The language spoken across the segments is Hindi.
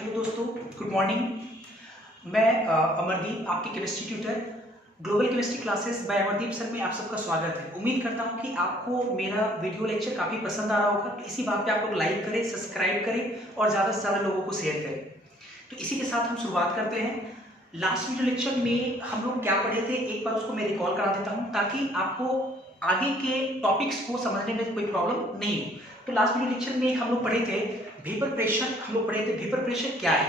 हेलो दोस्तों, गुड मॉर्निंग। मैं अमरदीप, आपके chemistry tutor. Global chemistry classes bye Amardeep sir में आप सबका स्वागत है। उम्मीद करता हूं कि आपको मेरा वीडियो लेक्चर काफ़ी पसंद आ रहा होगा। तो इसी बात पे आप लोग लाइक करें, सब्सक्राइब करें और ज़्यादा से ज़्यादा लोगों को शेयर करें। तो इसी के साथ हम शुरुआत करते हैं। लास्ट वीडियो लेक्चर में हम लोग क्या पढ़े थे, एक बार उसको मैं रिकॉल करा देता हूँ ताकि आपको आगे के टॉपिक्स को समझने में कोई प्रॉब्लम नहीं हो। तो लास्ट वीडियो लेक्चर में हम लोग पढ़े थे वेपर प्रेशर। हम लोग पढ़े थे वेपर प्रेशर क्या है।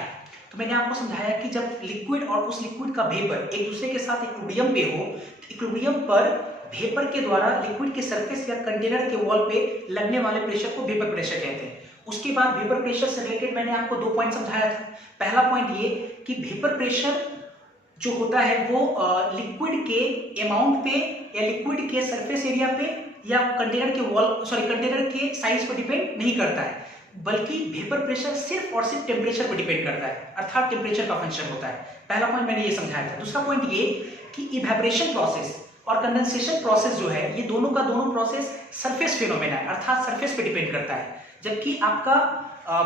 तो मैंने आपको समझाया कि जब लिक्विड और उस लिक्विड का वेपर एक दूसरे के साथ इक्विलिब्रियम पे हो, तो इक्विलिब्रियम पर वेपर के द्वारा लिक्विड के सरफेस या कंटेनर के वॉल पे लगने वाले प्रेशर को वेपर प्रेशर कहते हैं। उसके बाद वेपर प्रेशर से रिलेटेड मैंने आपको 2 पॉइंट समझाया था। पहला पॉइंट ये कि वेपर प्रेशर जो होता है वो लिक्विड के अमाउंट पे या लिक्विड के सरफेस एरिया पे या कंटेनर के साइज पर डिपेंड नहीं करता है, बल्कि वेपर प्रेशर सिर्फ और सिर्फ टेम्परेचर पर डिपेंड करता है, अर्थात टेम्परेचर का फंक्शन होता है। पहला पॉइंट मैंने ये समझाया था। दूसरा पॉइंट ये कि इवेपोरेशन प्रोसेस और कंडेंसेशन प्रोसेस जो है, ये दोनों का दोनों प्रोसेस सरफेस फिनोमेना है, अर्थात सरफेस पे डिपेंड करता है, जबकि आपका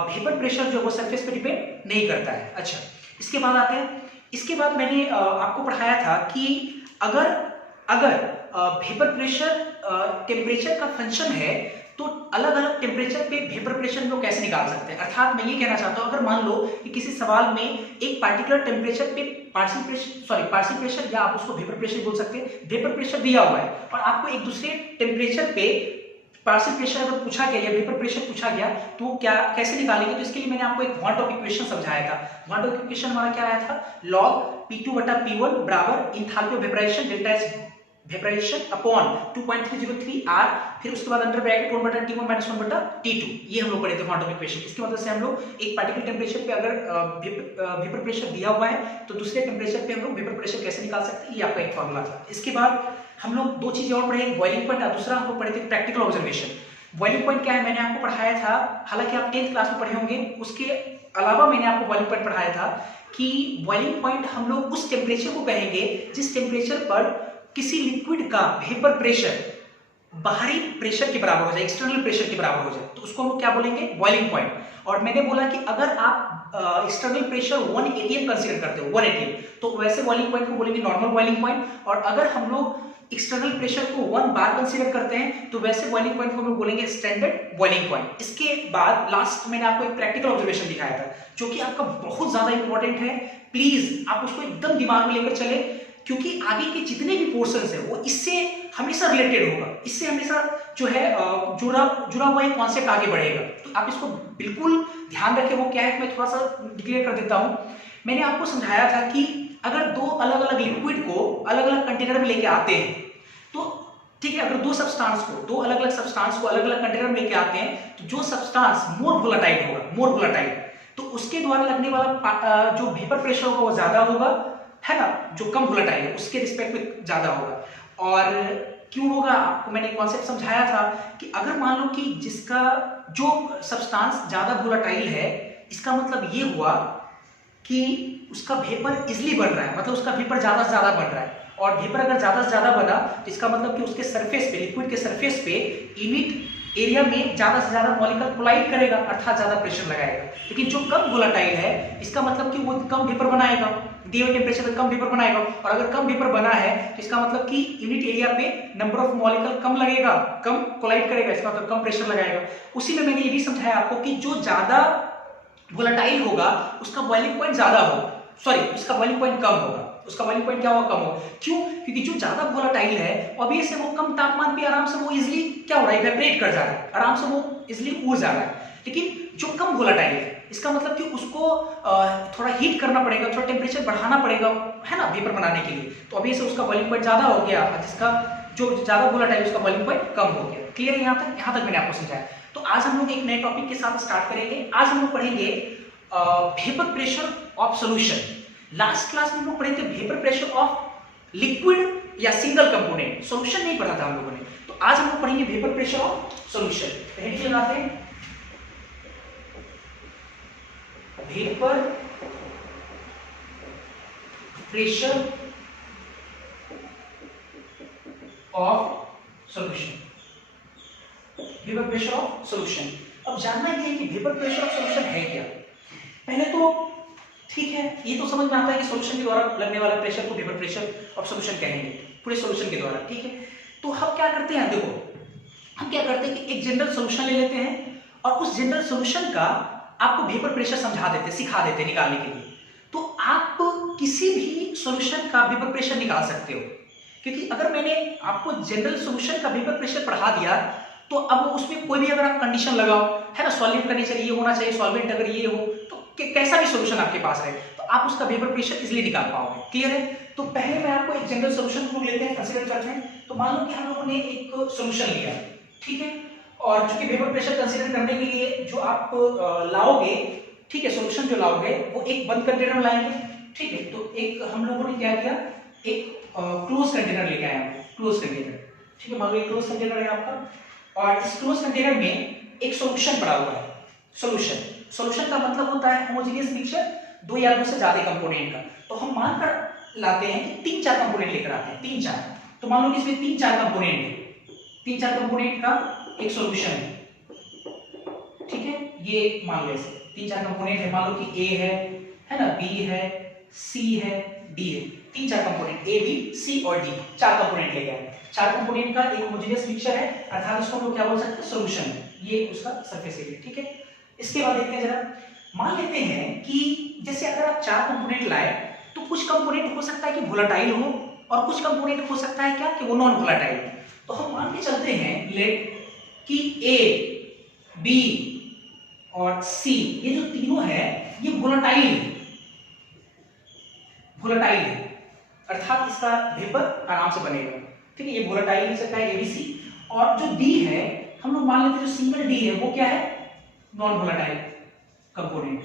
वेपर प्रेशर जो है वो सरफेस पे डिपेंड नहीं करता है। अच्छा, इसके बाद आते हैं। इसके बाद मैंने आपको पढ़ाया था कि अगर वेपर प्रेशर टेम्परेचर का फंक्शन है तो अलग अलग टेम्परेचर पे वेपर प्रेशर हम लोग कैसे निकाल सकते हैं। अर्थात मैं ये कहना चाहता हूं, अगर मान लो कि किसी सवाल में एक पार्टिकुलर टेम्परेचर पे पार्शियल प्रेशर या आप उसको वेपर प्रेशर बोल सकते हैं, वेपर प्रेशर दिया हुआ है और आपको एक दूसरे टेम्परेचर पे पार्शियल प्रेशर अगर पूछा गया या वेपर प्रेशर पूछा गया तो क्या कैसे निकालेंगे। तो इसके लिए मैंने आपको एक वॉन टॉप इक्वेशन समझाया था। वॉन टॉप इक्वेशन हमारा क्या आया था, log P2/P1 बराबर enthalpy of vaporization delta S vaporization upon 2.303 R, फिर उसके बाद अंडर ब्रैकेट 1/T1 - 1/T2। ये हम लोग पढ़े थे वॉन टॉप इक्वेशन। इसकी मदद से हम लोग एक पार्टिकुलर टेम्परेचर पे अगर वेपर प्रेशर दिया हुआ है तो दूसरे टेम्परेचर पे हम लोग वेपर प्रेशर कैसे निकाल सकते हैं, ये आपका एक फॉर्मूला था। इसके बाद हम लोग 2 चीजें और पढ़े, एक बॉइलिंग पॉइंट और दूसरा हम लोग पढ़े थे प्रैक्टिकल ऑब्जर्वेशन। बॉइलिंग पॉइंट क्या है मैंने आपको पढ़ाया था, हालांकि आप 10th क्लास में पढ़े होंगे। उसके अलावा मैंने आपको बॉइलिंग पॉइंट पढ़ाया था कि बॉइलिंग पॉइंट हम लोग उस टेम्परेचर को कहेंगे जिस टेम्परेचर पर किसी लिक्विड का वेपर प्रेशर बाहरी प्रेशर के बराबर हो जाए, एक्सटर्नल प्रेशर के बराबर हो जाए, तो उसको हम लोग क्या बोलेंगे, बॉइलिंग पॉइंट। और मैंने बोला कि अगर आप एक्सटर्नल प्रेशर 1 atm कंसीडर करते हो, 1 atm, तो वैसे बॉइलिंग पॉइंट को बोलेंगे नॉर्मल बॉइलिंग पॉइंट। और अगर हम लोग एक्सटर्नल प्रेशर को 1 बार कंसीडर करते हैं तो वैसे बॉइलिंग पॉइंट को हम लोग बोलेंगे स्टैंडर्ड बॉइलिंग पॉइंट। इसके बाद लास्ट मैंने आपको एक प्रैक्टिकल ऑब्जर्वेशन दिखाया था जो कि आपका बहुत ज्यादा इंपॉर्टेंट है। प्लीज आप उसको एकदम दिमाग में लेकर चले, क्योंकि आगे के जितने भी पोर्शंस है वो इससे हमेशा रिलेटेड होगा, इससे हमेशा जो है जुड़ा हुआ एक कॉन्सेप्ट आगे बढ़ेगा। तो आप इसको बिल्कुल ध्यान रखें। वो क्या है मैं थोड़ा सा डिक्लेयर कर देता हूं। मैंने आपको समझाया था कि अगर 2 अलग अलग लिक्विड को अलग अलग कंटेनर में लेके आते हैं, तो ठीक है, अगर 2 अलग अलग सब्सटेंस को अलग अलग कंटेनर में लेके आते हैं, तो जो सब्सटेंस मोर वोलेटाइल, तो उसके द्वारा लगने वाला जो वेपर प्रेशर होगा वो ज्यादा होगा, है ना। जो कम वोलेटाइल है उसके रिस्पेक्ट में ज्यादा होगा। और क्यों होगा, आपको मैंने कॉन्सेप्ट समझाया था कि अगर मान लो कि जिसका जो सब्सटेंस ज्यादा वोलेटाइल है, इसका मतलब ये हुआ कि उसका वेपर इजिली बन रहा है, मतलब उसका वेपर ज्यादा से ज्यादा बन रहा है। और वेपर अगर ज्यादा से ज्यादा बना तो इसका मतलब कि उसके सरफेस पे, लिक्विड के सरफेस पे इमिट एरिया में ज्यादा से ज्यादा मॉलिक्यूल कोलाइड करेगा, अर्थात ज्यादा प्रेशर लगाएगा। लेकिन जो कम वोलेटाइल है, इसका मतलब कि वो कम वेपर बनाएगा, दिए हुए टेम्परेचर पे कम वेपर बनाएगा। और अगर कम वेपर बना है तो इसका मतलब कि यूनिट एरिया पे नंबर ऑफ मॉलिक्यूल कम लगेगा, कम कोलाइड करेगा, इसका मतलब कम प्रेशर लगाएगा। उसी में मैंने ये भी समझाया आपको कि जो ज्यादा वोलेटाइल होगा उसका बॉइलिंग पॉइंट ज्यादा होगा, उसका बॉइलिंग पॉइंट कम होगा। उसका बॉइलिंग पॉइंट क्या होगा, कम होगा। क्यों? क्योंकि जो ज्यादा वोलेटाइल है ऑब्वियस है वो कम तापमान पे आराम से वो इजिली क्या हो रहा है, इवेपोरेट कर जा रहा है, आराम से वो इजिली उड़ जा रहा है। लेकिन जो कम वोलेटाइल है, इसका मतलब कि उसको थोड़ा हीट करना पड़ेगा, थोड़ा टेम्परेचर बढ़ाना पड़ेगा, है ना, वेपर बनाने के लिए। तो अभी से उसका बॉइलिंग पॉइंट ज्यादा हो गया, जिसका जो ज्यादा वोलेटाइल उसका बॉइलिंग पॉइंट कम हो गया। क्लियर है यहाँ तक मैंने आपको समझाया। तो आज हम लोग एक नए टॉपिक के साथ स्टार्ट करेंगे। आज हम लोग पढ़ेंगे vapour pressure of solution. Last class में हम लोग पढ़े थे वेपर प्रेशर ऑफ लिक्विड या सिंगल कंपोनेंट, सॉल्यूशन नहीं पढ़ा था हम लोगों ने। तो आज हम लोग पढ़ेंगे vapour pressure of solution. Heading लगाते हैं, vapour pressure of solution, vapour pressure of solution. अब जानना यह है कि वेपर प्रेशर ऑफ सॉल्यूशन है क्या। पहले तो ठीक है, ये तो समझ में आता है कि सॉल्यूशन के द्वारा लगने वाला प्रेशर को वेपर प्रेशर ऑफ सॉल्यूशन कहेंगे, पूरे सॉल्यूशन के द्वारा, ठीक है। तो हम क्या करते हैं, देखो हम क्या करते हैं कि एक जनरल सॉल्यूशन ले लेते हैं और उस जनरल सॉल्यूशन का आपको वेपर प्रेशर समझा देते, सिखा देते निकालने के लिए। तो आप किसी भी सॉल्यूशन का वेपर प्रेशर निकाल सकते हो, क्योंकि अगर मैंने आपको जनरल सॉल्यूशन का वेपर प्रेशर पढ़ा दिया तो अब उसमें कोई भी अगर आप कंडीशन लगाओ, है ना, सॉल्वेंट का नेचर ये होना चाहिए, सॉल्वेंट अगर ये हो तो कैसा भी सॉल्यूशन आपके पास रहे तो आप उसका वेपर प्रेशर इजीली निकाल पाओगे। क्लियर है? तो पहले मैं आपको एक जनरल सॉल्यूशन को लेते हैं, कंसीडर करते हैं। तो मान लो कि हम लोगों ने एक सॉल्यूशन लिया, ठीक है, और चूंकि वेपर प्रेशर कंसीडर करने के लिए जो आप लाओगे, ठीक है, सॉल्यूशन जो लाओगे वो एक बंद कंटेनर में लाएंगे, ठीक है। तो एक हम लोगों ने क्या किया, एक क्लोज कंटेनर लेके आए, क्लोज कंटेनर, ठीक है, मान लो एक क्लोज कंटेनर है आपका, और इस क्लोज कंटेनर में एक सॉल्यूशन पड़ा हुआ है। सॉल्यूशन का मतलब होता है होमोजेनियस मिक्सचर, दो या दो से ज्यादा कंपोनेंट का। तो हम मानकर लाते हैं कि 3-4 कंपोनेंट लेकर आते हैं, 3-4। तो मान लो कि इसमें 3-4 कंपोनेंट है, 3-4 कंपोनेंट का एक सॉल्यूशन है, ठीक है। ये मान लो ऐसे 3-4 कंपोनेंट है, मान लो कि ए है ना, बी है, सी है, डी है, 3-4 कंपोनेंट ए बी सी और डी, 4 कंपोनेंट ले गए। 4 कंपोनेंट का एक होमोजेनियस मिक्सचर है, अर्थात इसको हम लोग क्या बोल सकते हैं, सॉल्यूशन है, ये उसका सरफेस एरिया, ठीक है। इसके बाद देखते हैं जरा, मान लेते हैं कि जैसे अगर आप 4 कंपोनेंट लाए तो कुछ कंपोनेंट हो सकता है कि वोलेटाइल हो और कुछ कंपोनेंट हो सकता है क्या कि वो नॉन वोलेटाइल हो। तो हम मान के चलते हैं लेट कि ए बी और सी ये जो तीनों है ये वोलेटाइल है, अर्थात इसका वेपर आराम से बनेगा, ठीक है। ये वोलेटाइल हो सकता है एबीसी, और जो डी है हम लोग मान लेते हैं जो सिंगल डी है वो क्या है, non volatile component,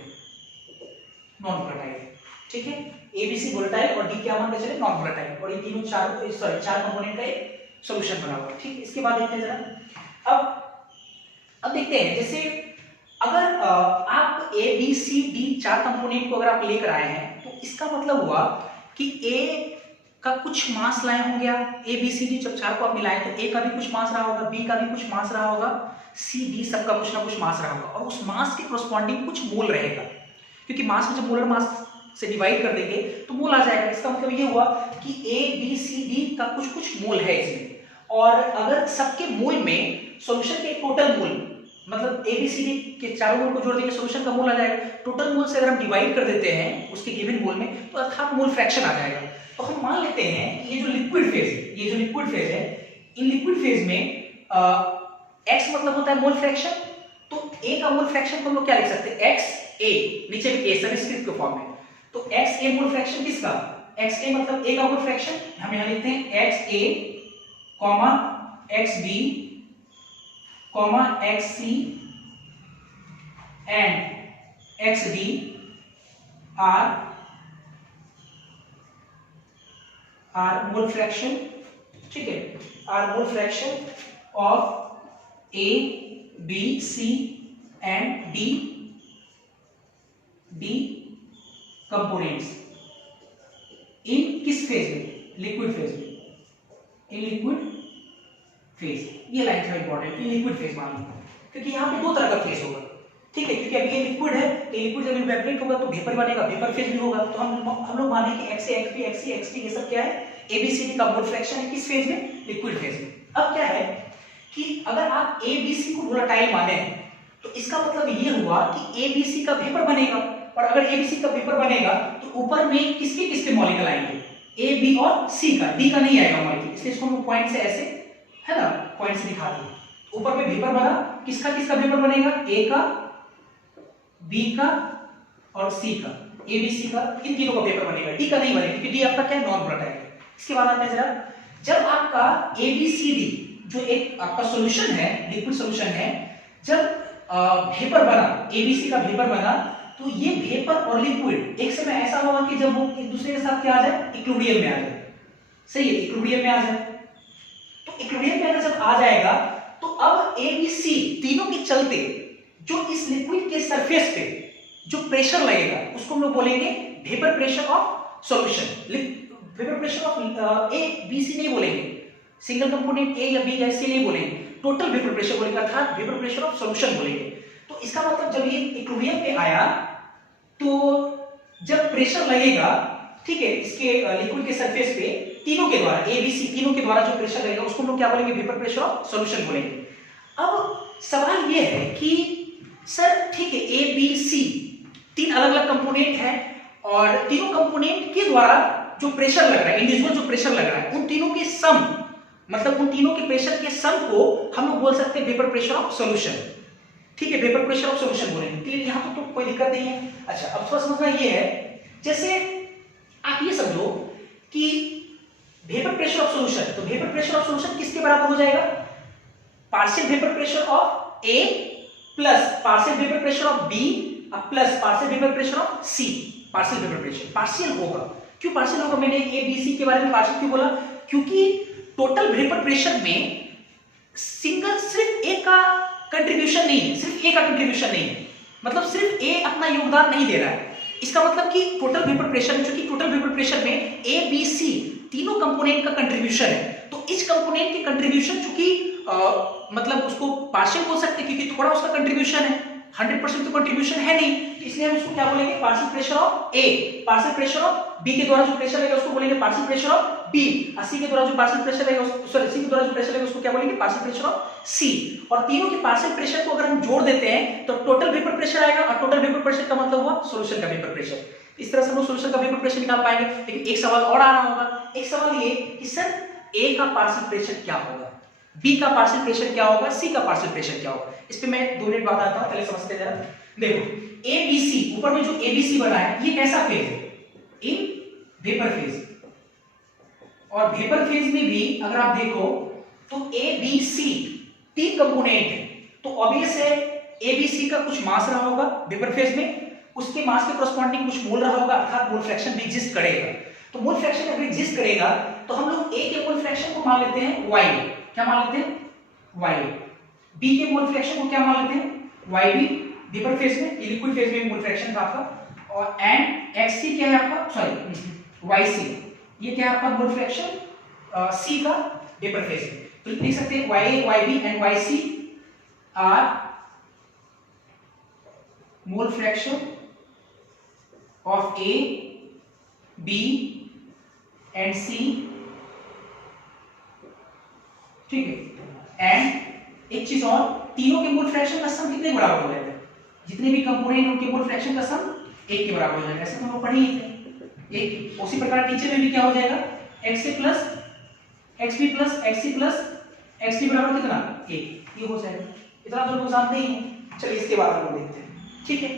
non volatile, ठीक है। एबीसी वोलेटाइल और डी क्या मान के चले, नॉन वोलेटाइल, और ये तीनों चार कंपोनेंट का एक सॉल्यूशन बना हुआ है, ठीक है। इसके बाद देखते हैं जरा, अब देखते हैं जैसे अगर आप A B C D 4 component को अगर आप लेकर आए हैं तो इसका मतलब हुआ कि ए का कुछ मास लाए होंगे आप, ए बी सी डी जब 4 को आप मिलाएं तो ए का भी कुछ मास रहा होगा, बी का भी कुछ मास रहा होगा, सी डी सबका कुछ ना कुछ मास रहा होगा, और उस मास के कोरस्पॉन्डिंग कुछ मोल रहेगा, क्योंकि मास को जब मोलर मास से डिवाइड कर देंगे तो मोल आ जाएगा। इसका मतलब ये हुआ कि ए बी सी डी का कुछ कुछ मोल है इसमें, और अगर सबके मोल में सॉल्यूशन के टोटल मोल मतलब ए बी सी डी के चारों मोल को जोड़ देंगे सॉल्यूशन का मोल आ जाएगा। टोटल मोल से अगर हम डिवाइड कर देते हैं उसके गिवन मोल में तो अर्थात मोल फ्रैक्शन आ जाएगा। तो हम मान लेते हैं कि ये जो लिक्विड फेज है, इन लिक्विड फेज में x मतलब होता है मोल फ्रैक्शन, तो a का मोल फ्रैक्शन को हम लोग क्या लिख सकते हैं, x a, नीचे भी a सबस्क्रिप्ट के फॉर्म में, तो x a मोल फ्रैक्शन किसका, x a मतलब a का मोल फ्रैक्शन, हम यहां लिखते हैं x a, x b, x c and x d are mole fraction, ठीक है, are mole fraction of A, B, C and D components in किस फेज में, लिक्विड फेज में, इन लिक्विड फेज, ये लाइन थोड़ा इंपॉर्टेंट, इन लिक्विड फेज मान लो, क्योंकि यहाँ पे दो तरह का फेज होगा, ठीक है, क्योंकि अभी ये लिक्विड है, तो लिक्विड जब इवेपोरेट होगा तो वेपर बनेगा, वेपर फेज भी होगा। तो हम लोग माने कि x a, x b, x c, x d ये सब क्या है, a b c d का मोल फ्रैक्शन है किस फेज में, लिक्विड फेज में। अब क्या है कि अगर आप a b c को वोलेटाइल माने तो इसका मतलब ये हुआ कि a b c का वेपर बनेगा, और अगर a b c का वेपर बनेगा तो ऊपर में किसके किसके मॉलिक्यूल आएंगे, a b और c का, d का नहीं आएगा मॉलिक्यूल, इसलिए इसको हम पॉइंट से ऐसे, है ना, पॉइंट से दिखा दिए। ऊपर में वेपर बना, किसका किसका वेपर बनेगा, a का, b का और c का, a b c का, इन तीनों का वेपर बनेगा, d का नहीं बनेगा क्योंकि d आपका क्या है, नॉन वोलेटाइल है। इसके बाद आता है जरा, जब आपका a b c d जो एक आपका सॉल्यूशन है, लिक्विड सॉल्यूशन है, जब वेपर बना, a b c का वेपर बना, तो ये वेपर और लिक्विड एक समय ऐसा होगा कि जब वो एक दूसरे के साथ क्या आ जाए, इक्विलिब्रियम में आ जाए, सही है, इक्विलिब्रियम में आ जाए। तो इक्विलिब्रियम में अगर जब आ जाएगा तो अब a b c तीनों के चलते जो इस लिक्विड के सरफेस पे जो प्रेशर लगेगा उसको हम लोग बोलेंगे vapour pressure of solution. Vapour pressure of A B C नहीं बोलेंगे, सिंगल कंपोनेंट ए या बी या सी नहीं बोलेंगे, टोटल वेपर प्रेशर बोलेंगे, अर्थात वेपर प्रेशर ऑफ सॉल्यूशन बोलेंगे। तो इसका मतलब जब ये इक्विलिब्रियम पे आया तो जब प्रेशर लगेगा, ठीक है, इसके लिक्विड के सरफेस पे तीनों के द्वारा, ए बी सी तीनों के द्वारा जो प्रेशर लगेगा उसको हम लोग क्या बोलेंगे, वेपर प्रेशर ऑफ सॉल्यूशन बोलेंगे। अब सवाल ये है कि सर ठीक है, ए बी सी तीन अलग अलग कंपोनेंट है और तीनों कंपोनेंट के द्वारा जो प्रेशर लग रहा है, इंडिविजुअल जो प्रेशर लग रहा है, उन तीनों के सम, मतलब उन तीनों के प्रेशर के सम को हम लोग बोल सकते हैं वेपर प्रेशर ऑफ सॉल्यूशन। ठीक है, वेपर प्रेशर ऑफ सॉल्यूशन बोलेंगे। क्लियर, यहां तो कोई दिक्कत नहीं है। अच्छा, अब थोड़ा समझना ये है, जैसे आप ये समझो कि वेपर प्रेशर ऑफ सॉल्यूशन, तो वेपर प्रेशर ऑफ सॉल्यूशन किसके बराबर हो जाएगा, partial vapour pressure of A plus partial vapour pressure of B plus partial vapour pressure of C. Partial vapour pressure partial होगा, क्यों पार्शियल होगा, मैंने ए बी सी के बारे में पार्शियल क्यों बोला, क्योंकि टोटल वेपर प्रेशर में सिंगल सिर्फ ए का कंट्रीब्यूशन नहीं है, सिर्फ ए का कंट्रीब्यूशन नहीं है, मतलब सिर्फ ए अपना योगदान नहीं दे रहा है। इसका मतलब कि टोटल वेपर प्रेशर में, क्योंकि टोटल वेपर प्रेशर में ए बी सी तीनों कंपोनेंट का कंट्रीब्यूशन है, तो इस कंपोनेंट के कंट्रीब्यूशन चूंकि मतलब उसको पार्शियल बोल सकते हैं क्योंकि थोड़ा उसका कंट्रीब्यूशन है, 100% तो कंट्रीब्यूशन है नहीं, इसलिए हम इसको क्या बोलेंगे, partial pressure of A, partial pressure of B के द्वारा जो प्रेशर लगेगा उसको बोलेंगे partial pressure of B, C के द्वारा जो पार्शियल प्रेशर लगेगा सॉरी सी के द्वारा जो प्रेशर लगेगा उसको क्या बोलेंगे, पार्शियल प्रेशर ऑफ सी। और तीनों के पार्शियल प्रेशर को अगर हम जोड़ देते हैं तो टोटल वेपर प्रेशर आएगा, और टोटल वेपर प्रेशर का मतलब हुआ सॉल्यूशन का वेपर प्रेशर। इस तरह से हम लोग सॉल्यूशन का वेपर प्रेशर निकाल पाएंगे। लेकिन एक सवाल और आ रहा होगा, एक सवाल ये कि सर ए का पार्शियल प्रेशर क्या होगा, बी का पार्शियल प्रेशर क्या होगा, सी का पार्शियल प्रेशर क्या होगा। इस पे मैं 2 मिनट बाद आता हूं, पहले समझते हैं जरा। देखो ए बी सी, ऊपर में जो ए बी सी बना है ये कैसा फेज है, इन वेपर फेज, और वेपर फेज में भी अगर आप देखो तो ए बी सी तीन कंपोनेंट है, तो ऑब्वियस है ए बी सी का कुछ मास रहा होगा वेपर फेज में, उसके मास के कॉरस्पॉन्डिंग कुछ मोल रहा होगा, अर्थात मोल फ्रैक्शन भी एग्जिस्ट करेगा। तो मोल फ्रैक्शन अगर एग्जिस्ट करेगा तो हम लोग ए के मोल फ्रैक्शन को मान लेते हैं वाई, क्या मान लेते हैं, वाई। बी के मोल फ्रैक्शन को क्या मान लेते हैं, वाई बी, वेपर फेज में, ये लिक्विड फेज में मोल फ्रैक्शन था आपका, और एंड एक्स सी क्या है आपका, सॉरी वाई सी, ये क्या है आपका मोल फ्रैक्शन सी का वेपर फेज में। तो लिख सकते हैं Y Y B and Y C are mole fraction of A, B and C, ठीक है। एंड एक चीज और, तीनों के मोल फ्रैक्शन का सम कितने बराबर हो जाएगा, जितने भी कंपोनेंट उनके मोल फ्रैक्शन का सम 1 के बराबर हो जाएगा। ऐसे तो हम पढ़े ही थे एक। उसी प्रकार नीचे में भी क्या हो जाएगा, XA plus XB plus XC plus XD बराबर कितना 1, ये हो जाएगा। इतना तो लोग जानते ही हैं। चलिए इसके बाद हम देखते हैं, ठीक है।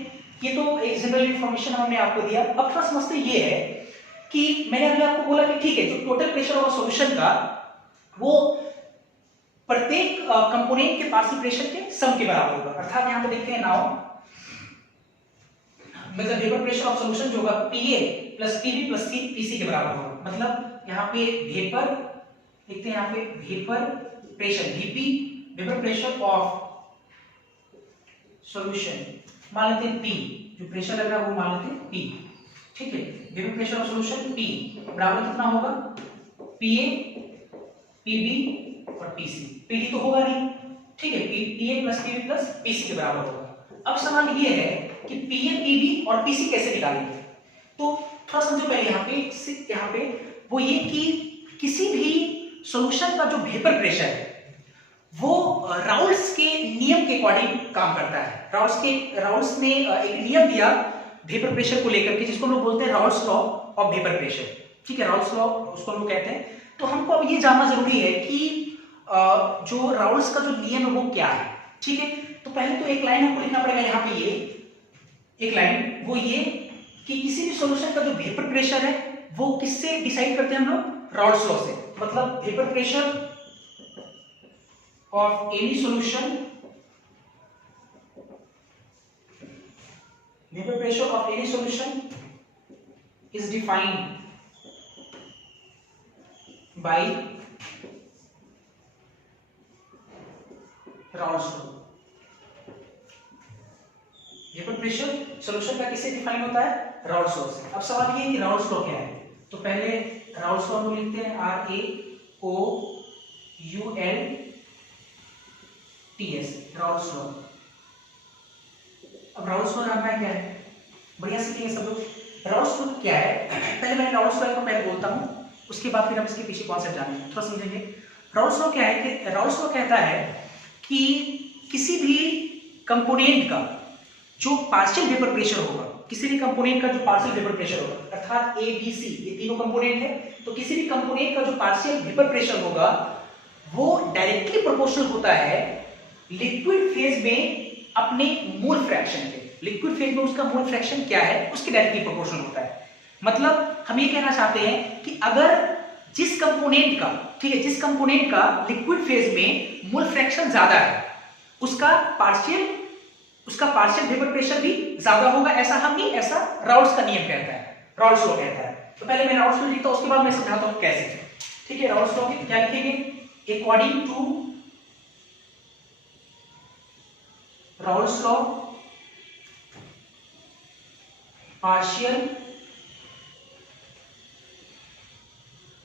ये तो एक जनरल इंफॉर्मेशन हमने आपको दिया। अब थोड़ा समझते ये है कि मैंने अभी आपको बोला कि ठीक है, जो टोटल प्रेशर ऑफ सॉल्यूशन का वो प्रत्येक कंपोनेंट के पार्शियल प्रेशर के सम के बराबर होगा, अर्थात यहां पे देखते हैं नाउ, मतलब वेपर प्रेशर ऑफ सॉल्यूशन जो होगा PA plus PB plus PC के बराबर होगा। मतलब यहाँ पे वेपर देखते हैं, यहाँ पे vapour pressure VP, vapour pressure of solution मान लेते हैं P, जो प्रेशर लग रहा है वो मान लेते हैं P, ठीक है। Vapour pressure of solution P बराबर कितना होगा, PA PB और PC। PD तो होगा नहीं, ठीक है, PA plus PB plus PC के बराबर होगा। अब सवाल ये है कि PA PB और PC कैसे निकालेंगे, तो थोड़ा समझो पहले यहाँ पे वो ये कि किसी भी सॉल्यूशन का जो वेपर प्रेशर है वो राउल्स के नियम के अकॉर्डिंग काम करता है। राउल्स ने एक नियम दिया वेपर प्रेशर को लेकर के, जिसको हम लोग बोलते हैं Raoult's law of vapour pressure, ठीक है, राउल्स लॉ उसको हम लोग कहते हैं। तो हमको अब ये जानना जरूरी है कि जो राउल्स का जो नियम है वो क्या है, ठीक है। तो पहले तो एक लाइन हमको लिखना पड़ेगा यहाँ पे, ये एक लाइन वो ये कि किसी भी सॉल्यूशन का जो वेपर प्रेशर है वो किससे डिसाइड करते हैं हम लोग, राउल्स लॉ से। मतलब vapour pressure of any solution, vapor pressure of any solution is defined by Raoult's law। Vapour pressure solution का किससे डिफाइन होता है, राउल्ट्स लॉ से। अब सवाल ये है कि राउल्ट्स लॉ क्या है, तो पहले राउल्ट्स लॉ हम लिखते हैं RAOULTS, राउल्ट्स लॉ। अब राउल्ट्स लॉ जानना है क्या है, बढ़िया सीखेंगे सब लोग। राउल्स लॉ क्या है, पहले मैं राउल्स लॉ को पहले बोलता हूँ, उसके बाद फिर हम इसके पीछे कॉन्सेप्ट जानेंगे, थोड़ा समझेंगे। राउल्स लॉ क्या है कि राउल्स लॉ कहता है कि किसी भी कंपोनेंट का जो पार्शियल वेपर प्रेशर होगा, किसी भी कंपोनेंट का जो पार्शियल वेपर प्रेशर होगा, अर्थात ए बी सी ये तीनों कंपोनेंट है, तो किसी भी कंपोनेंट का जो पार्शियल वेपर प्रेशर होगा वो डायरेक्टली प्रोपोर्शनल होता है लिक्विड फेज में अपने मोल फ्रैक्शन के। लिक्विड फेज में उसका मोल फ्रैक्शन क्या है, उसके डायरेक्टली प्रोपोर्शनल होता है। मतलब हम ये कहना चाहते हैं कि अगर जिस कंपोनेंट का, ठीक है, जिस कंपोनेंट का लिक्विड फेज में मोल फ्रैक्शन ज्यादा है उसका पार्शियल वेपर प्रेशर भी ज्यादा होगा, ऐसा हम नहीं, ऐसा राउल्स का नियम कहता है, राउल्स लॉ कहता है। तो पहले मैं राउल्स लॉ लिखता हूं, उसके बाद मैं समझाता हूं कैसे। ठीक है, राउल्स लॉ क्या लिखेंगे, according to Raoult's law partial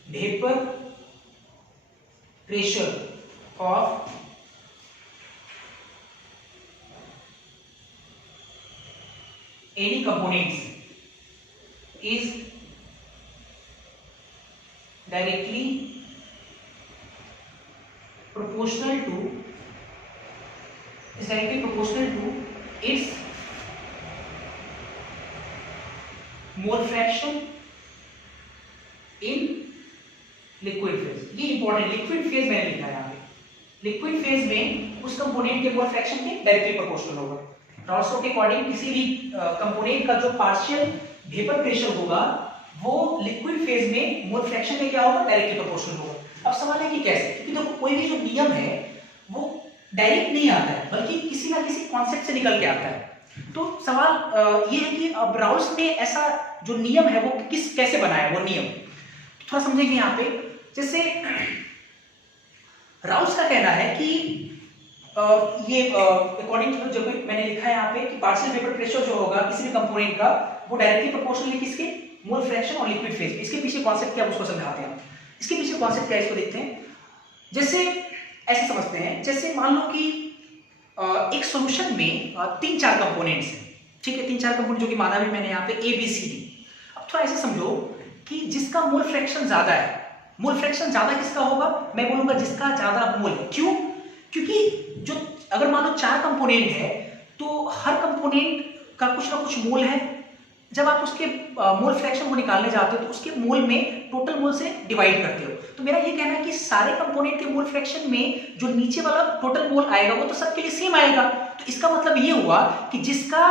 vapour pressure of any components is directly proportional to its mole fraction in liquid phase। ये इंपॉर्टेंट, लिक्विड फेज मैंने लिखा है यहाँ पे, लिक्विड फेज में उस कंपोनेंट के मोल फ्रैक्शन के डायरेक्टली प्रोपोर्शनल होगा। राउल्स लॉ के अकॉर्डिंग किसी भी कंपोनेंट का जो पार्शियल वेपर प्रेशर होगा वो लिक्विड फेज में मोल फ्रैक्शन में क्या होगा, डायरेक्टली प्रोपोर्शनल होगा। अब सवाल है कि कैसे, क्योंकि देखो कोई भी जो नियम है वो डायरेक्ट नहीं आता है बल्कि किसी ना किसी कॉन्सेप्ट से निकल के आता है। तो सवाल ये है कि अब राउल्स ने ऐसा जो नियम है वो कैसे बनाया वो नियम, थोड़ा समझेंगे यहाँ पे। जैसे राउल्स का कहना है कि ये अकॉर्डिंग टू जो मैंने लिखा है यहाँ पे कि पार्शियल वेपर प्रेशर जो होगा किसी भी कंपोनेंट का वो डायरेक्टली प्रोपोर्शनल किसके, मोल फ्रैक्शन और लिक्विड फेज। इसके पीछे कॉन्सेप्ट क्या उसको समझाते हैं। इसके पीछे कॉन्सेप्ट क्या है इसको देखते हैं। जैसे ऐसे समझते हैं, जैसे मान लो कि एक सॉल्यूशन में 3-4 कंपोनेंट्स हैं, ठीक है, 3-4 कंपोनेंट जो कि माना भी मैंने यहाँ पे ए बी सी डी। अब थोड़ा ऐसे समझो कि जिसका मोल फ्रैक्शन ज्यादा है, मोल फ्रैक्शन ज्यादा किसका होगा, मैं बोलूंगा जिसका ज्यादा मोल है। क्यों, क्योंकि जो अगर मान लो 4 कंपोनेंट है तो हर कंपोनेंट का कुछ ना कुछ मोल है। जब आप उसके मोल फ्रैक्शन को निकालने जाते हो तो उसके मोल में टोटल मोल से डिवाइड करते हो। तो मेरा ये कहना है कि सारे कंपोनेंट के मोल फ्रैक्शन में जो नीचे वाला टोटल मोल आएगा वो तो सबके लिए सेम आएगा। तो इसका मतलब ये हुआ कि जिसका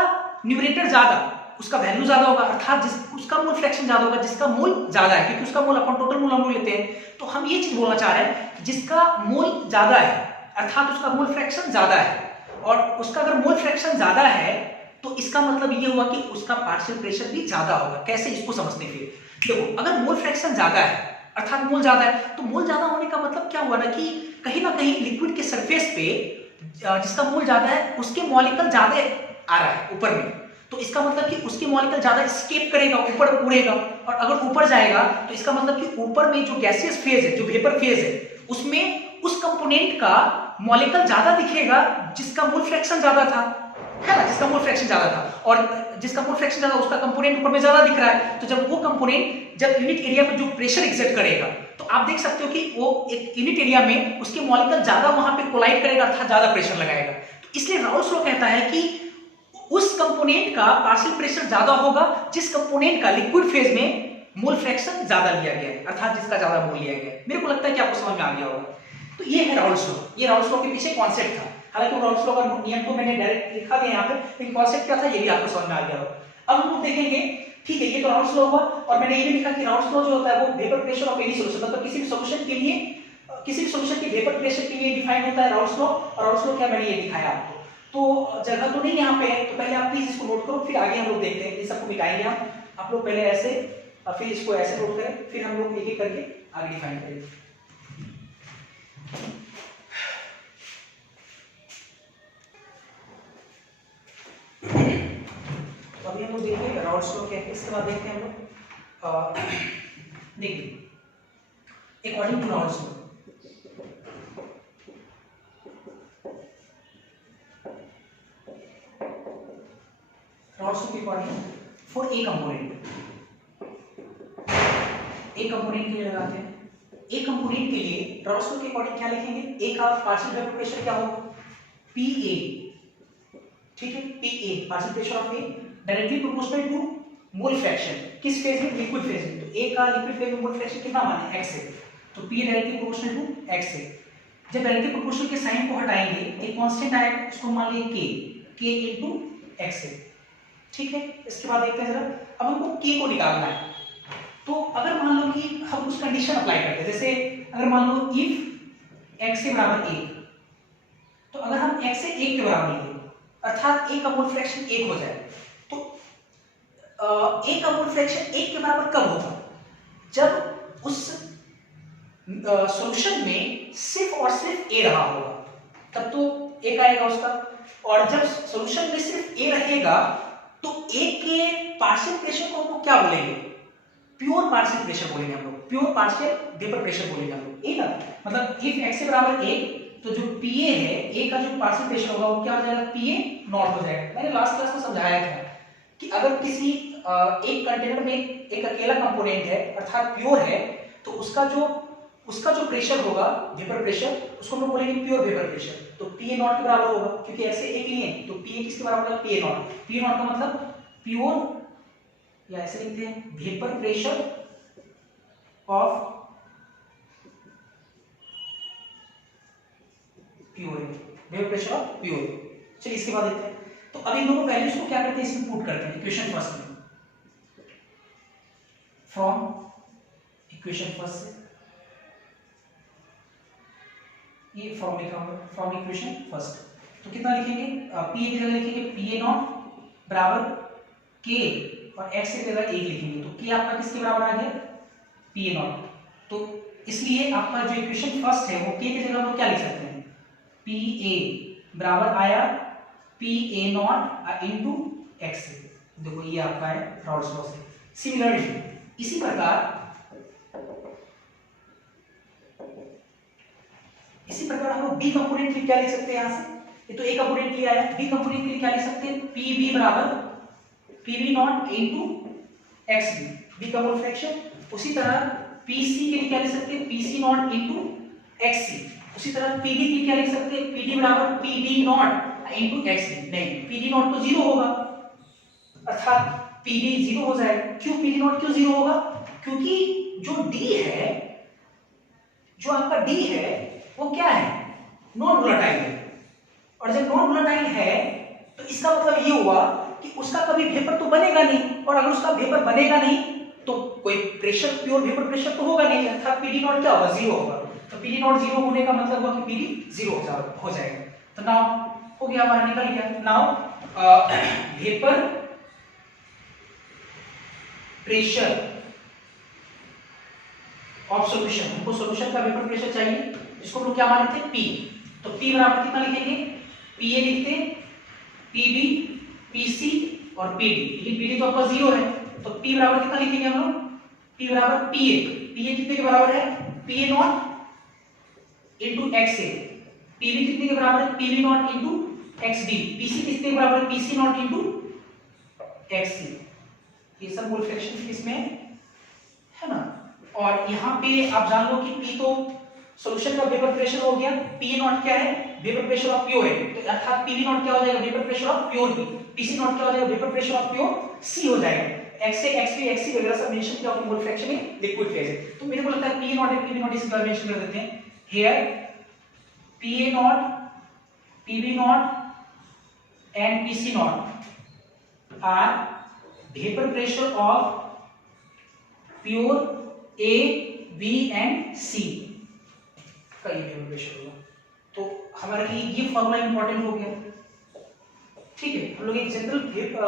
न्यूमरेटर ज्यादा उसका वैल्यू ज्यादा होगा, अर्थात उसका मोल फ्रैक्शन ज्यादा होगा जिसका मोल ज्यादा है, क्योंकि उसका मोल अपन टोटल मोल हम लोग लेते हैं। तो हम ये चीज बोलना चाह रहे हैं कि जिसका मोल ज्यादा है अर्थात उसका मोल फ्रैक्शन ज्यादा है, और उसका अगर मोल फ्रैक्शन ज्यादा है तो इसका मतलब ये हुआ कि उसका पार्शियल प्रेशर भी ज्यादा होगा। कैसे, इसको समझते हैं। फिर देखो, अगर मोल फ्रैक्शन ज्यादा है अर्थात मोल ज्यादा है, तो मोल ज्यादा होने का मतलब क्या हुआ ना कि कहीं ना कहीं लिक्विड के सरफेस पे जिसका मोल ज्यादा है उसके मॉलिक्यूल ज्यादा आ रहा है ऊपर में। तो इसका मतलब कि उसके मॉलिक्यूल ज्यादा एस्केप करेगा, ऊपर उड़ेगा, और अगर ऊपर जाएगा तो इसका मतलब कि ऊपर में जो गैसियस फेज है, जो वेपर फेज है, उसमें उस कंपोनेंट का मॉलिक्यूल ज्यादा दिखेगा जिसका मोल फ्रैक्शन ज्यादा था, है ना, जिसका मोल फ्रैक्शन ज्यादा था। और जिसका मोल फ्रैक्शन ज्यादा उसका कंपोनेंट ऊपर में ज्यादा दिख रहा है। तो जब वो कंपोनेंट जब यूनिट एरिया पे जो प्रेशर एक्सर्ट करेगा तो आप देख सकते हो कि वो एक यूनिट एरिया में उसके मॉलिक्यूल ज्यादा वहां पे कोलाइड करेगा अर्थात ज्यादा प्रेशर लगाएगा। तो इसलिए राउल्स लॉ कहता है कि उस कंपोनेंट का पार्शियल प्रेशर ज्यादा होगा जिस कंपोनेंट का लिक्विड फेज में मोल फ्रैक्शन ज्यादा लिया गया है, अर्थात जिसका ज्यादा मोल लिया गया है। मेरे को लगता है कि आपको समझ में आ गया होगा। तो ये है राउल्स लॉ, ये राउल्स लॉ के पीछे कॉन्सेप्ट था। हालांकि राउल्स लॉ का नियम तो मैंने डायरेक्ट लिखा दिया यहाँ पे, लेकिन कॉन्सेप्ट क्या था ये भी आपको समझ में आ गया होगा। अब हम लोग देखेंगे, ठीक है, ये तो राउल्स लॉ हुआ, और मैंने ये भी लिखा कि राउल्स लॉ जो होता है वो vapour pressure of any solution, मतलब किसी भी सॉल्यूशन के लिए, किसी भी सॉल्यूशन के वेपर प्रेशर के लिए डिफाइन होता है राउल्स लॉ। और राउल्स लॉ क्या, मैंने ये दिखाया आपको। तो जगह तो नहीं यहाँ पे है, तो पहले आप प्लीज इसको नोट करो, फिर आगे हम लोग देखते हैं। ये सबको मिटाएंगे आप लोग पहले ऐसे, फिर इसको ऐसे नोट करें, फिर हम लोग एक एक करके आगे डिफाइन करेंगे। तो अभी हम लोग देखिए राउल्स लॉ क्या है, इसके बाद देखते हैं हम लोग। देखिए according to Raoult's law, Raoult's law के according for a component, a component के लिए लगाते हैं। ए कंपोनेंट के लिए रॉल्स लॉ के अकॉर्डिंग क्या लिखेंगे, ए का पार्शियल वेपर प्रेशर क्या होगा, पी ए, ठीक है, P A partial pressure of A directly proportional to mole fraction, किस फेज में, लिक्विड फेज में। तो ए का लिक्विड फेज में मोल फ्रैक्शन कितना माने, x है, तो p directly proportional to x है। जब डायरेक्टली प्रोपोर्शनल के साइन को हटाएंगे एक कांस्टेंट आएगा, उसको मान लिए k इनटू x है, ठीक है। इसके बाद देखते हैं जरा, अब हमको k को निकालना है। तो अगर मान लो कि हम उस कंडीशन अप्लाई करते हैं, जैसे अगर मान लो इफ x के बराबर 1, तो अगर हम x से 1 के बराबर लेंगे अर्थात a का मोल फ्रैक्शन 1 हो जाए, तो a का मोल फ्रैक्शन 1 के बराबर कब होगा, जब उस सॉल्यूशन में सिर्फ और सिर्फ a रहा होगा, तब तो 1 आएगा उसका। और जब सॉल्यूशन में सिर्फ a रहेगा तो a के पार्शियल प्रेशर को हम क्या बोलेंगे, प्योर पार्शियल प्रेशर बोलेंगे हम लोग, प्योर पार्शियल वेपर प्रेशर बोलेंगे हम लोग, ए ना। मतलब इफ x के बराबर 1, तो जो Pa है, a का जो पार्शियल प्रेशर होगा वो क्या हो जाएगा, Pa नॉट हो जाएगा। मैंने लास्ट क्लास में समझाया था कि अगर किसी एक कंटेनर में एक अकेला कंपोनेंट है अर्थात प्योर है, तो उसका जो प्रेशर होगा वेपर प्रेशर, उसको हम लोग बोलेंगे प्योर वेपर प्रेशर। तो Pa नॉट के बराबर होगा, क्योंकि x से 1 लिए, तो Pa किसके बराबर होगा, Pa नॉट। Pa नॉट का मतलब प्योर, या ऐसे लिखते हैं vapour pressure of pure, vapour pressure of pure. चलिए इसके बाद देखते हैं। तो अब इन दोनों वैल्यूज को क्या करते हैं, इसमें पुट करते हैं इक्वेशन फर्स्ट में, फ्रॉम इक्वेशन फर्स्ट से, ये फ्रॉम इक्वेशन फर्स्ट। तो कितना लिखेंगे, P की जगह लिखेंगे Pa नॉट बराबर K और x की जगह 1 लिखेंगे, तो K आपका किसके बराबर आ गया, Pa नॉट। तो इसलिए आपका जो इक्वेशन फर्स्ट है वो K की जगह हम क्या लिख सकते हैं, Pa बराबर आया Pa नॉट इनटू x। देखो ये आपका है रॉल्स लॉ से। सिमिलरली इसी प्रकार हम लोग बी कंपोनेंट के लिए क्या लिख सकते हैं, यहां से ये तो ए कंपोनेंट के लिए आया, बी कंपोनेंट के लिए क्या लिख सकते हैं, Pb बराबर Pb nought into xb, B का मोल फ्रैक्शन। उसी तरह Pc के लिए क्या लिख सकते हैं, Pc नॉट इनटू xc। उसी तरह Pd के लिए क्या लिख सकते हैं, Pd बराबर Pd नॉट इनटू xd। नहीं, Pd नॉट तो 0 होगा, अर्थात Pd 0 हो जाएगा। क्यों Pd नॉट क्यों 0 होगा, क्योंकि जो d है, जो आपका d है वो क्या है, नॉन वोलेटाइल है। और जब नॉन वोलेटाइल है तो इसका मतलब ये हुआ कि उसका कभी वेपर तो बनेगा नहीं, और अगर उसका वेपर बनेगा नहीं तो कोई प्रेशर, प्योर वेपर प्रेशर तो होगा नहीं, अर्थात Pd नॉट क्या होगा, 0 होगा। तो Pd नॉट 0 होने का मतलब हुआ कि Pd 0 हो जाएगा। तो नाउ हो गया, हमारा निकल गया। Now vapour pressure of solution, हमको सॉल्यूशन का वेपर प्रेशर चाहिए, इसको हम लोग क्या मान लेते हैं, P। तो P बराबर कितना लिखेंगे, Pa लिखते हैं, Pb, Pc और Pd, लेकिन Pd तो आपका 0 है, तो P बराबर कितना लिखेंगे हम लोग, P बराबर Pa कितने के बराबर है, Pa not into xa। Pb कितने के बराबर है, Pb nought into xd। Pc कितने के बराबर है, Pc नॉट इनटू xc। ये सब मोल फ्रैक्शन किसमें है ना। और यहाँ पे आप जान लो कि P तो सॉल्यूशन का वेपर प्रेशर हो गया, P नॉट क्या है, वेपर प्रेशर ऑफ प्योर है, तो अर्थात Pv नॉट क्या हो जाएगा, vapour pressure of pure B। Pc not क्या हो जाएगा, vapour pressure of pure C हो जाएगा। xa, xp, xc वगैरह सब मेंशन किया मोल फ्रैक्शन में लिक्विड फेज है। तो मेरे को लगता है P नॉट और Pv नॉट इस बार मेंशन कर देते हैं। Here Pa nought, Pv nought and Pc nought are vapour pressure of pure A, B and C का ये वेपर प्रेशर होगा। तो हमारे लिए ये फॉर्मूला इंपॉर्टेंट हो गया, ठीक है। हम लोग एक जनरल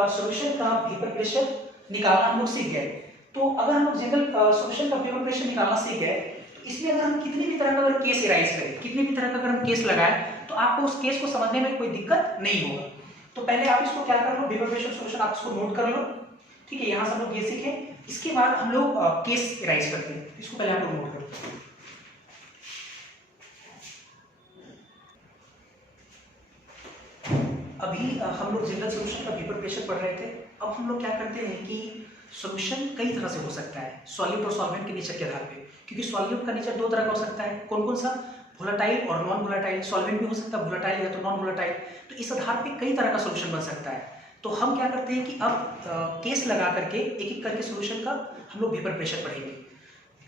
सॉल्यूशन का वेपर प्रेशर निकालना हम लोग सीख गए। तो अगर हम लोग जनरल सॉल्यूशन का वेपर प्रेशर निकालना सीख गए, तो इसमें अगर हम कितनी भी तरह का अगर केस एराइज करें, कितनी भी तरह का अगर हम केस लगाएं, तो आपको उस केस को समझने में कोई दिक्कत नहीं होगा। तो पहले आप इसको क्या कर लो, वेपर प्रेशर सॉल्यूशन आप इसको नोट कर लो, ठीक है। यहाँ से हम लोग ये सीखे, इसके बाद हम लोग केस एराइज करते हैं, इसको पहले आप लोग नोट करो। अभी हम लोग जनरल सॉल्यूशन का वेपर प्रेशर पढ़ रहे थे। अब हम लोग क्या करते हैं कि सॉल्यूशन कई तरह से हो सकता है सॉल्यूट और सॉल्वेंट के नेचर के आधार पे, क्योंकि सॉल्यूट का नेचर दो तरह का हो सकता है। कौन कौन सा? वोलेटाइल और नॉन वोलेटाइल। सॉल्वेंट भी हो सकता है वोलेटाइल या तो नॉन वोलेटाइल। तो इस आधार पे कई तरह का सॉल्यूशन बन सकता है। तो हम क्या करते हैं कि अब केस लगा करके एक एक करके सॉल्यूशन का हम लोग वेपर प्रेशर पढ़ेंगे।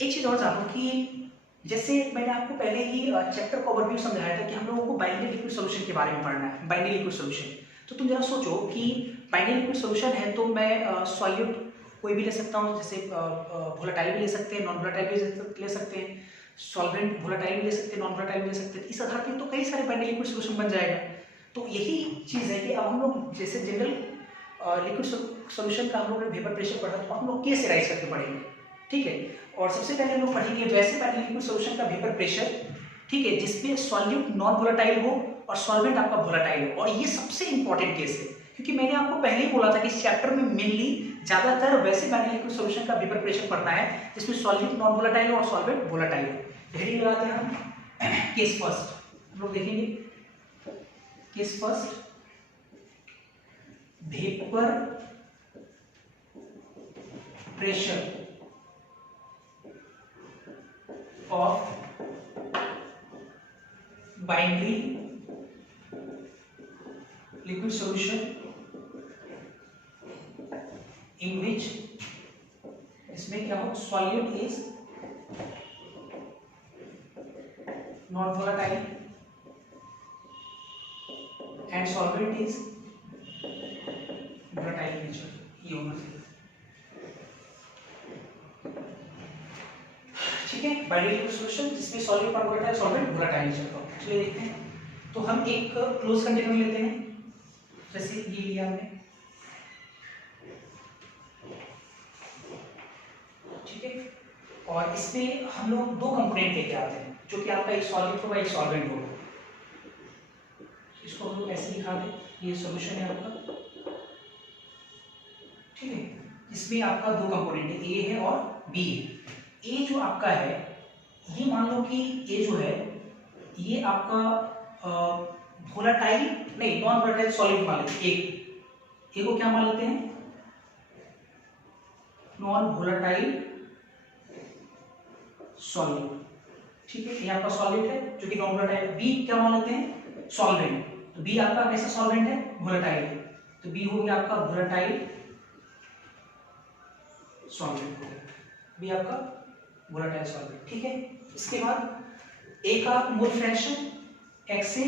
एक चीज़ और जानो कि जैसे मैंने आपको पहले ही चैप्टर का ओवरव्यू समझाया था कि हम लोगों को बाइनरी लिक्विड सॉल्यूशन के बारे में पढ़ना है, बाइनरी लिक्विड सॉल्यूशन। तो तुम जरा सोचो कि बाइनरी लिक्विड सॉल्यूशन है तो मैं सॉल्यूट कोई भी ले सकता हूँ, जैसे वोलेटाइल भी ले सकते हैं, नॉन वोलेटाइल भी ले सकते हैं, सॉल्वेंट वोलेटाइल भी ले सकते हैं, नॉन वोलेटाइल भी ले सकते हैं। इस आधार पर तो कई सारे बाइनरी लिक्विड सॉल्यूशन बन जाएगा। तो यही चीज़ है कि अब हम लोग जैसे जनरल लिक्विड सॉल्यूशन का हम लोग ने वेपर प्रेशर पढ़ा, तो हम लोग केस राइज करके पढ़ेंगे, ठीक है। और सबसे पहले हम लोग पढ़ेंगे वैसे बाइनरी लिक्विड सॉल्यूशन का वेपर प्रेशर, ठीक है, जिसमें सॉल्यूट नॉन वोलेटाइल हो और सॉल्वेंट आपका वोलेटाइल हो। और ये सबसे इंपॉर्टेंट केस है, क्योंकि मैंने आपको पहले ही बोला था कि इस चैप्टर में मेनली ज्यादातर वैसे बाइनरी लिक्विड सॉल्यूशन का वेपर प्रेशर पढ़ना है जिसमें सॉल्यूट नॉन वोलेटाइल और सॉल्वेंट वोलेटाइल हो। हेडिंग लगाते हैं हम केस फर्स्ट। हम लोग देखेंगे case first, vapour pressure of binary liquid solution in which इसमें क्या हो, solute is non volatile and solvent is volatile nature। ये होना चाहिए, ठीक है। बाइनरी लिक्विड सॉल्यूशन जिसमें solute non volatile, solvent volatile nature का। चलिए देखते हैं। तो हम एक क्लोज कंटेनर लेते हैं, जैसे ये लिया हमने, ठीक है। और इसमें हम लोग दो कंपोनेंट लेके आते हैं, जो कि आपका एक सॉल्यूट होगा एक सॉल्वेंट होगा। इसको हम लोग ऐसे दिखा दें, ये सॉल्यूशन है आपका, ठीक है। इसमें आपका दो कंपोनेंट है, ए है और बी है। ए जो आपका है, ये मान लो कि ए जो है ये आपका वोलेटाइल नहीं नॉन वोलेटाइल सॉलिड मान लेते हैं। ए को क्या मान लेते हैं, नॉन वोलेटाइल सॉलिड, ठीक है। ये आपका सॉलिड है जो कि नॉन वोलेटाइल। बी क्या मान लेते हैं, सॉल्वेंट। तो बी आपका कैसा सॉल्वेंट है, वोलेटाइल है, तो बी हो गया आपका वोलेटाइल सॉल्वेंट हो गया, बी आपका वोलेटाइल सॉल्वेंट, ठीक है। इसके बाद ए का mole fraction X A,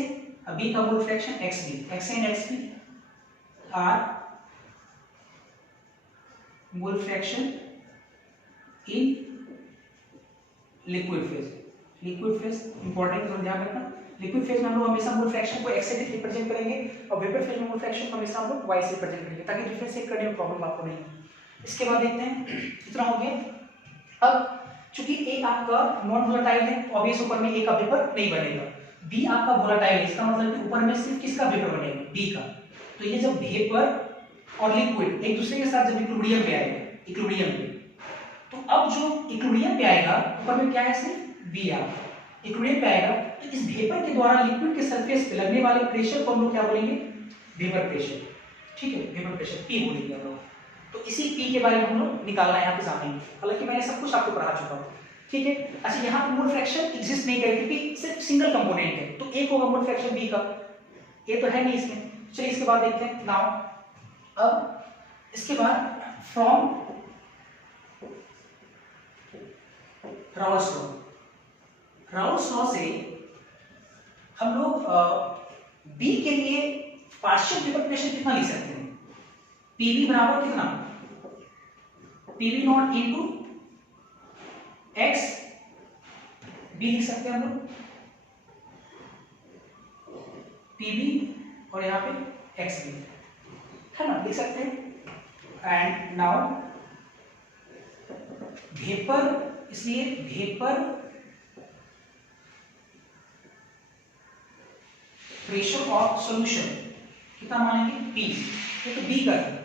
B का mole fraction X B. X A and X B are mole fraction in liquid phase. Liquid phase important है, ध्यान रखना। लिक्विड फेज में हम लोग हमेशा मोल फ्रैक्शन को एक्स से रिप्रेजेंट करेंगे और वेपर फेज में मोल फ्रैक्शन को हमेशा हम लोग वाई से रिप्रेजेंट करेंगे, ताकि डिफरेंशिएट करने में प्रॉब्लम आपको नहीं हो। इसके बाद देखते हैं इतना हो गया। अब चूंकि ए आपका नॉन वोलेटाइल है, ऑब्वियस ऊपर में ए का वेपर नहीं बनेगा। बी आपका वोलेटाइल है, इसका मतलब कि ऊपर में सिर्फ किसका वेपर बनेगा, बी का। तो ये जब वेपर और लिक्विड एक दूसरे के साथ जब इक्विलिब्रियम पे आएगा, इक्विलिब्रियम पे, तो अब जो इक्विलिब्रियम पे आएगा ऊपर में क्या है, सिर्फ बी आ इक्विलिब्रियम पे आएगा। तो इस वेपर के द्वारा लिक्विड के सरफेस पे लगने वाले प्रेशर को हम लोग क्या बोलेंगे, वेपर प्रेशर, ठीक है। वेपर प्रेशर पी बोलेंगे हम लोग। तो इसी पी के बारे में हम लोग निकालना है यहाँ पे जानेंगे, हालांकि मैंने सब कुछ आपको पढ़ा चुका हूँ, ठीक है। अच्छा, यहाँ पे मोल फ्रैक्शन एग्जिस्ट नहीं करेगी क्योंकि सिर्फ सिंगल कंपोनेंट है, तो एक होगा मोल फ्रैक्शन बी का, ये तो है नहीं इसमें। चलिए इसके बाद देखते हैं नाउ। अब इसके बाद from Raoul's law, Raoult's law से हम लोग बी के लिए पार्शियल वेपर प्रेशर कितना लिख सकते हैं, पीवी बराबर कितना, PV nought into X B लिख सकते हैं हम लोग, पीवी और यहाँ पे एक्स बी, है ना, लिख सकते हैं। एंड नाउ वेपर, इसलिए वेपर प्रेशर ऑफ सॉल्यूशन कितना मानेंगे, पी, ये तो बी का है।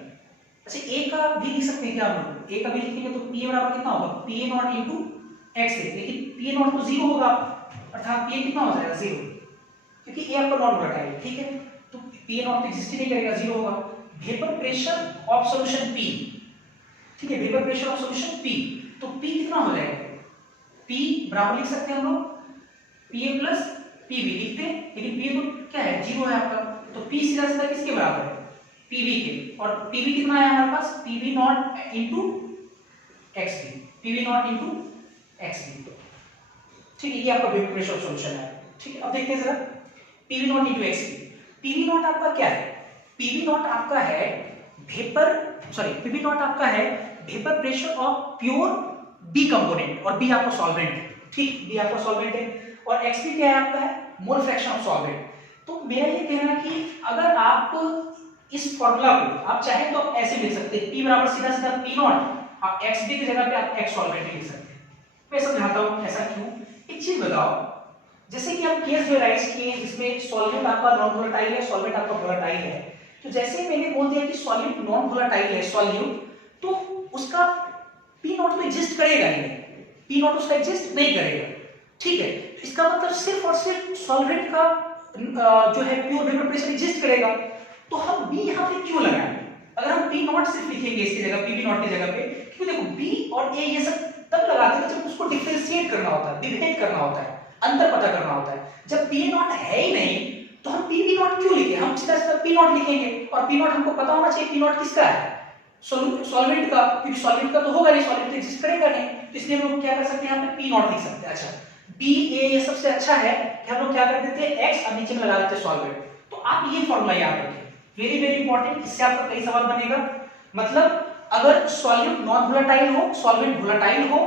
अच्छा, ए का भी लिख सकते हैं क्या हम लोग, ए का भी लिखेंगे तो पी बराबर कितना होगा, P A not into x है, लेकिन पी ए नॉट तो जीरो होगा, अर्थात पी ए कितना हो जाएगा, जीरो, क्योंकि ए आपका नॉन वोलेटाइल है, ठीक है। तो पी ए नॉट तो एग्जिस्ट ही नहीं करेगा, जीरो होगा। Vapour pressure of solution P, ठीक है, vapour pressure of solution P, तो P कितना हो जाएगा, P बराबर लिख सकते हैं हम लोग Pa प्लस Pb लिखते हैं, लेकिन P तो क्या है, 0 है आपका, तो P सीधा सीधा किसके बराबर है, Pb के, और Pb कितना है हमारे पास, Pb not into XB, Pb not into XB, ठीक है, ये आपका वेपर प्रेशर ऑफ सॉल्यूशन है, ठीक है। अब देखते हैं जरा Pv not into XB, Pv not आपका क्या है, Pv नॉट आपका है Pv नॉट आपका है vapour pressure of pure B component, और B आपका सॉल्वेंट, ठीक, B आपका सॉल्वेंट है, और XB क्या है आपका है मोल फ्रैक्शन ऑफ सॉल्वेंट। तो मेरा ये कहना है कि अगर आप इस फॉर्मूला को आप चाहें तो आप ऐसे लिख सकते हैं, P बराबर सीधा सीधा P नॉट, आप XB की जगह पे आप X सॉल्वेंट लिख सकते हैं। मैं समझाता हूं ऐसा क्यों। एक चीज बताओ, जैसे कि हम केस जो राइज किए इसमें सॉल्वेंट आपका नॉन वोलेटाइल है, सॉल्वेंट आपका वोलेटाइल है, तो जैसे मैंने बोल दिया कि सॉल्यूट नॉन वोलेटाइल है सॉल्यूट, तो उसका P नॉट तो एग्जिस्ट करेगा नहीं, P नॉट उसका एग्जिस्ट नहीं करेगा, ठीक है। तो इसका मतलब सिर्फ और सिर्फ सॉल्वेंट का जो है प्योर वेपर प्रेशर एग्जिस्ट करेगा, तो हम B यहां पे क्यों लगाएं, अगर हम P नॉट सिर्फ लिखेंगे इसकी जगह Pb नॉट की जगह पे, क्योंकि देखो B और A ये सब तब लगाते हैं जब उसको डिफरेंशिएट करना होता है, डिफाइन करना होता है, अंतर पता करना होता है। जब P नॉट है ही नहीं तो हम Pb नॉट क्यों लिखें, हम सीधा सीधा P नॉट लिखेंगे, और P नॉट हमको पता होना चाहिए P नॉट किसका है, सॉल्वेंट का, क्योंकि सॉल्वेंट का तो होगा नहीं, सॉल्वेंट तो एग्जिस्ट करेगा नहीं, तो इसलिए हम लोग क्या कर सकते हैं, यहाँ पे P नॉट लिख सकते हैं। अच्छा, B A ये सबसे अच्छा है कि हम लोग क्या कर देते हैं X और नीचे में लगा देते हैं सॉल्वेंट। तो आप ये फॉर्मूला याद रखें, वेरी वेरी इंपॉर्टेंट, इससे आपका कई सवाल बनेगा। मतलब अगर सॉल्यूट नॉन वोलेटाइल हो, सॉल्वेंट वोलेटाइल हो,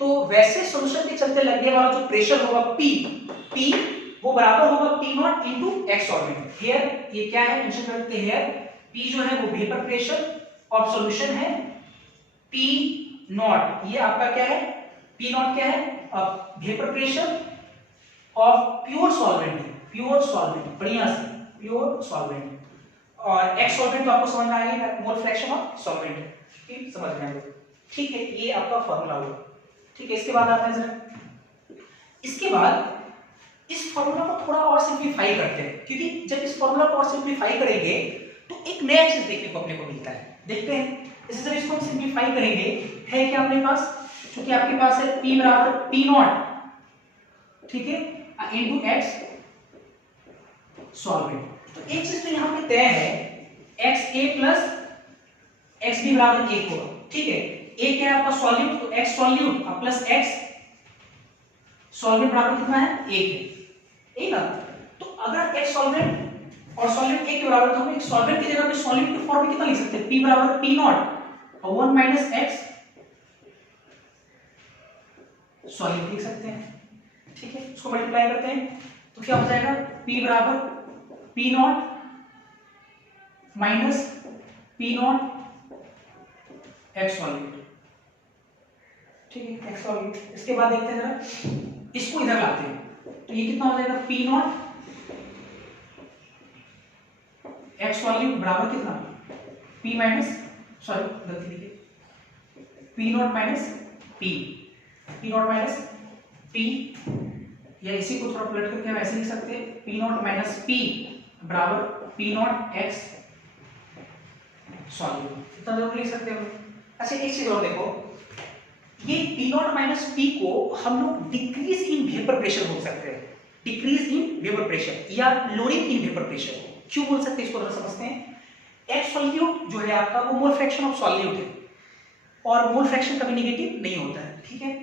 तो वैसे सॉल्यूशन के चलते लगने वाला जो प्रेशर होगा P वो बराबर होगा P not into X solvent. Here ये क्या है, मेंशन करते हैं, P जो है वो वेपर प्रेशर ऑफ सॉल्यूशन है, P नॉट ये आपका क्या है, P नॉट क्या है, vapour pressure of pure solvent, pure solvent, बढ़िया से प्योर सॉल्वेंट, और X सॉल्वेंट तो आपको समझ में आएगा, मोल फ्रैक्शन ऑफ सॉल्वेंट, ठीक समझ में आएगा, ठीक है, ये आपका फार्मूला होगा, ठीक है। इसके बाद आते हैं जरा, इसके बाद इस फार्मूला को थोड़ा और सिंपलीफाई करते हैं, क्योंकि जब इस फार्मूला को और सिंपलीफाई करेंगे तो एक नया चीज देखने को अपने को मिलता है, देखते हैं। जैसे जब इसको हम सिंपलीफाई करेंगे, है क्या अपने पास, क्योंकि आपके पास है P बराबर P नॉट, ठीक है, इनटू X सॉल्वेंट, तो एक चीज तो यहां पे तय है, XA प्लस XB बराबर 1 होगा, ठीक है। A क्या है आपका सॉल्यूट, तो X solute plus X solvent बराबर कितना है, 1 है, यही ना। तो अगर X सॉल्वेंट और सॉल्वेंट 1 के बराबर, तो हम एक सॉल्वेंट की जगह पे सॉल्यूट के फॉर्म में कितना लिख सकते हैं, P बराबर P नॉट और 1 माइनस X सॉल्यूट लिख सकते हैं, ठीक है। इसको मल्टीप्लाई करते हैं तो क्या हो जाएगा, P बराबर P naught minus P not X solute, ठीक है, X सॉल्यूट। इसके बाद देखते हैं जरा, इसको इधर लाते हैं तो ये कितना हो जाएगा, P नॉट X सॉल्यूट बराबर कितना, P माइनस, सॉरी गलती लिखी, P naught minus P, P naught minus P, या इसी को थोड़ा पलट करके हम ऐसे लिख सकते हैं, P नॉट माइनस P बराबर P नॉट X सॉल्यूट, इतना जरूर लिख सकते हैं। अच्छा एक चीज और देखो, ये P नॉट माइनस P को हम लोग डिक्रीज इन वेपर प्रेशर बोल सकते हैं, डिक्रीज इन वेपर प्रेशर या लोअरिंग इन वेपर प्रेशर, क्यों बोल सकते हैं इसको थोड़ा समझते हैं। X सॉल्यूट जो है आपका वो मोल फ्रैक्शन ऑफ सॉल्यूट है, और मोल फ्रैक्शन कभी नेगेटिव नहीं होता है, ठीक है।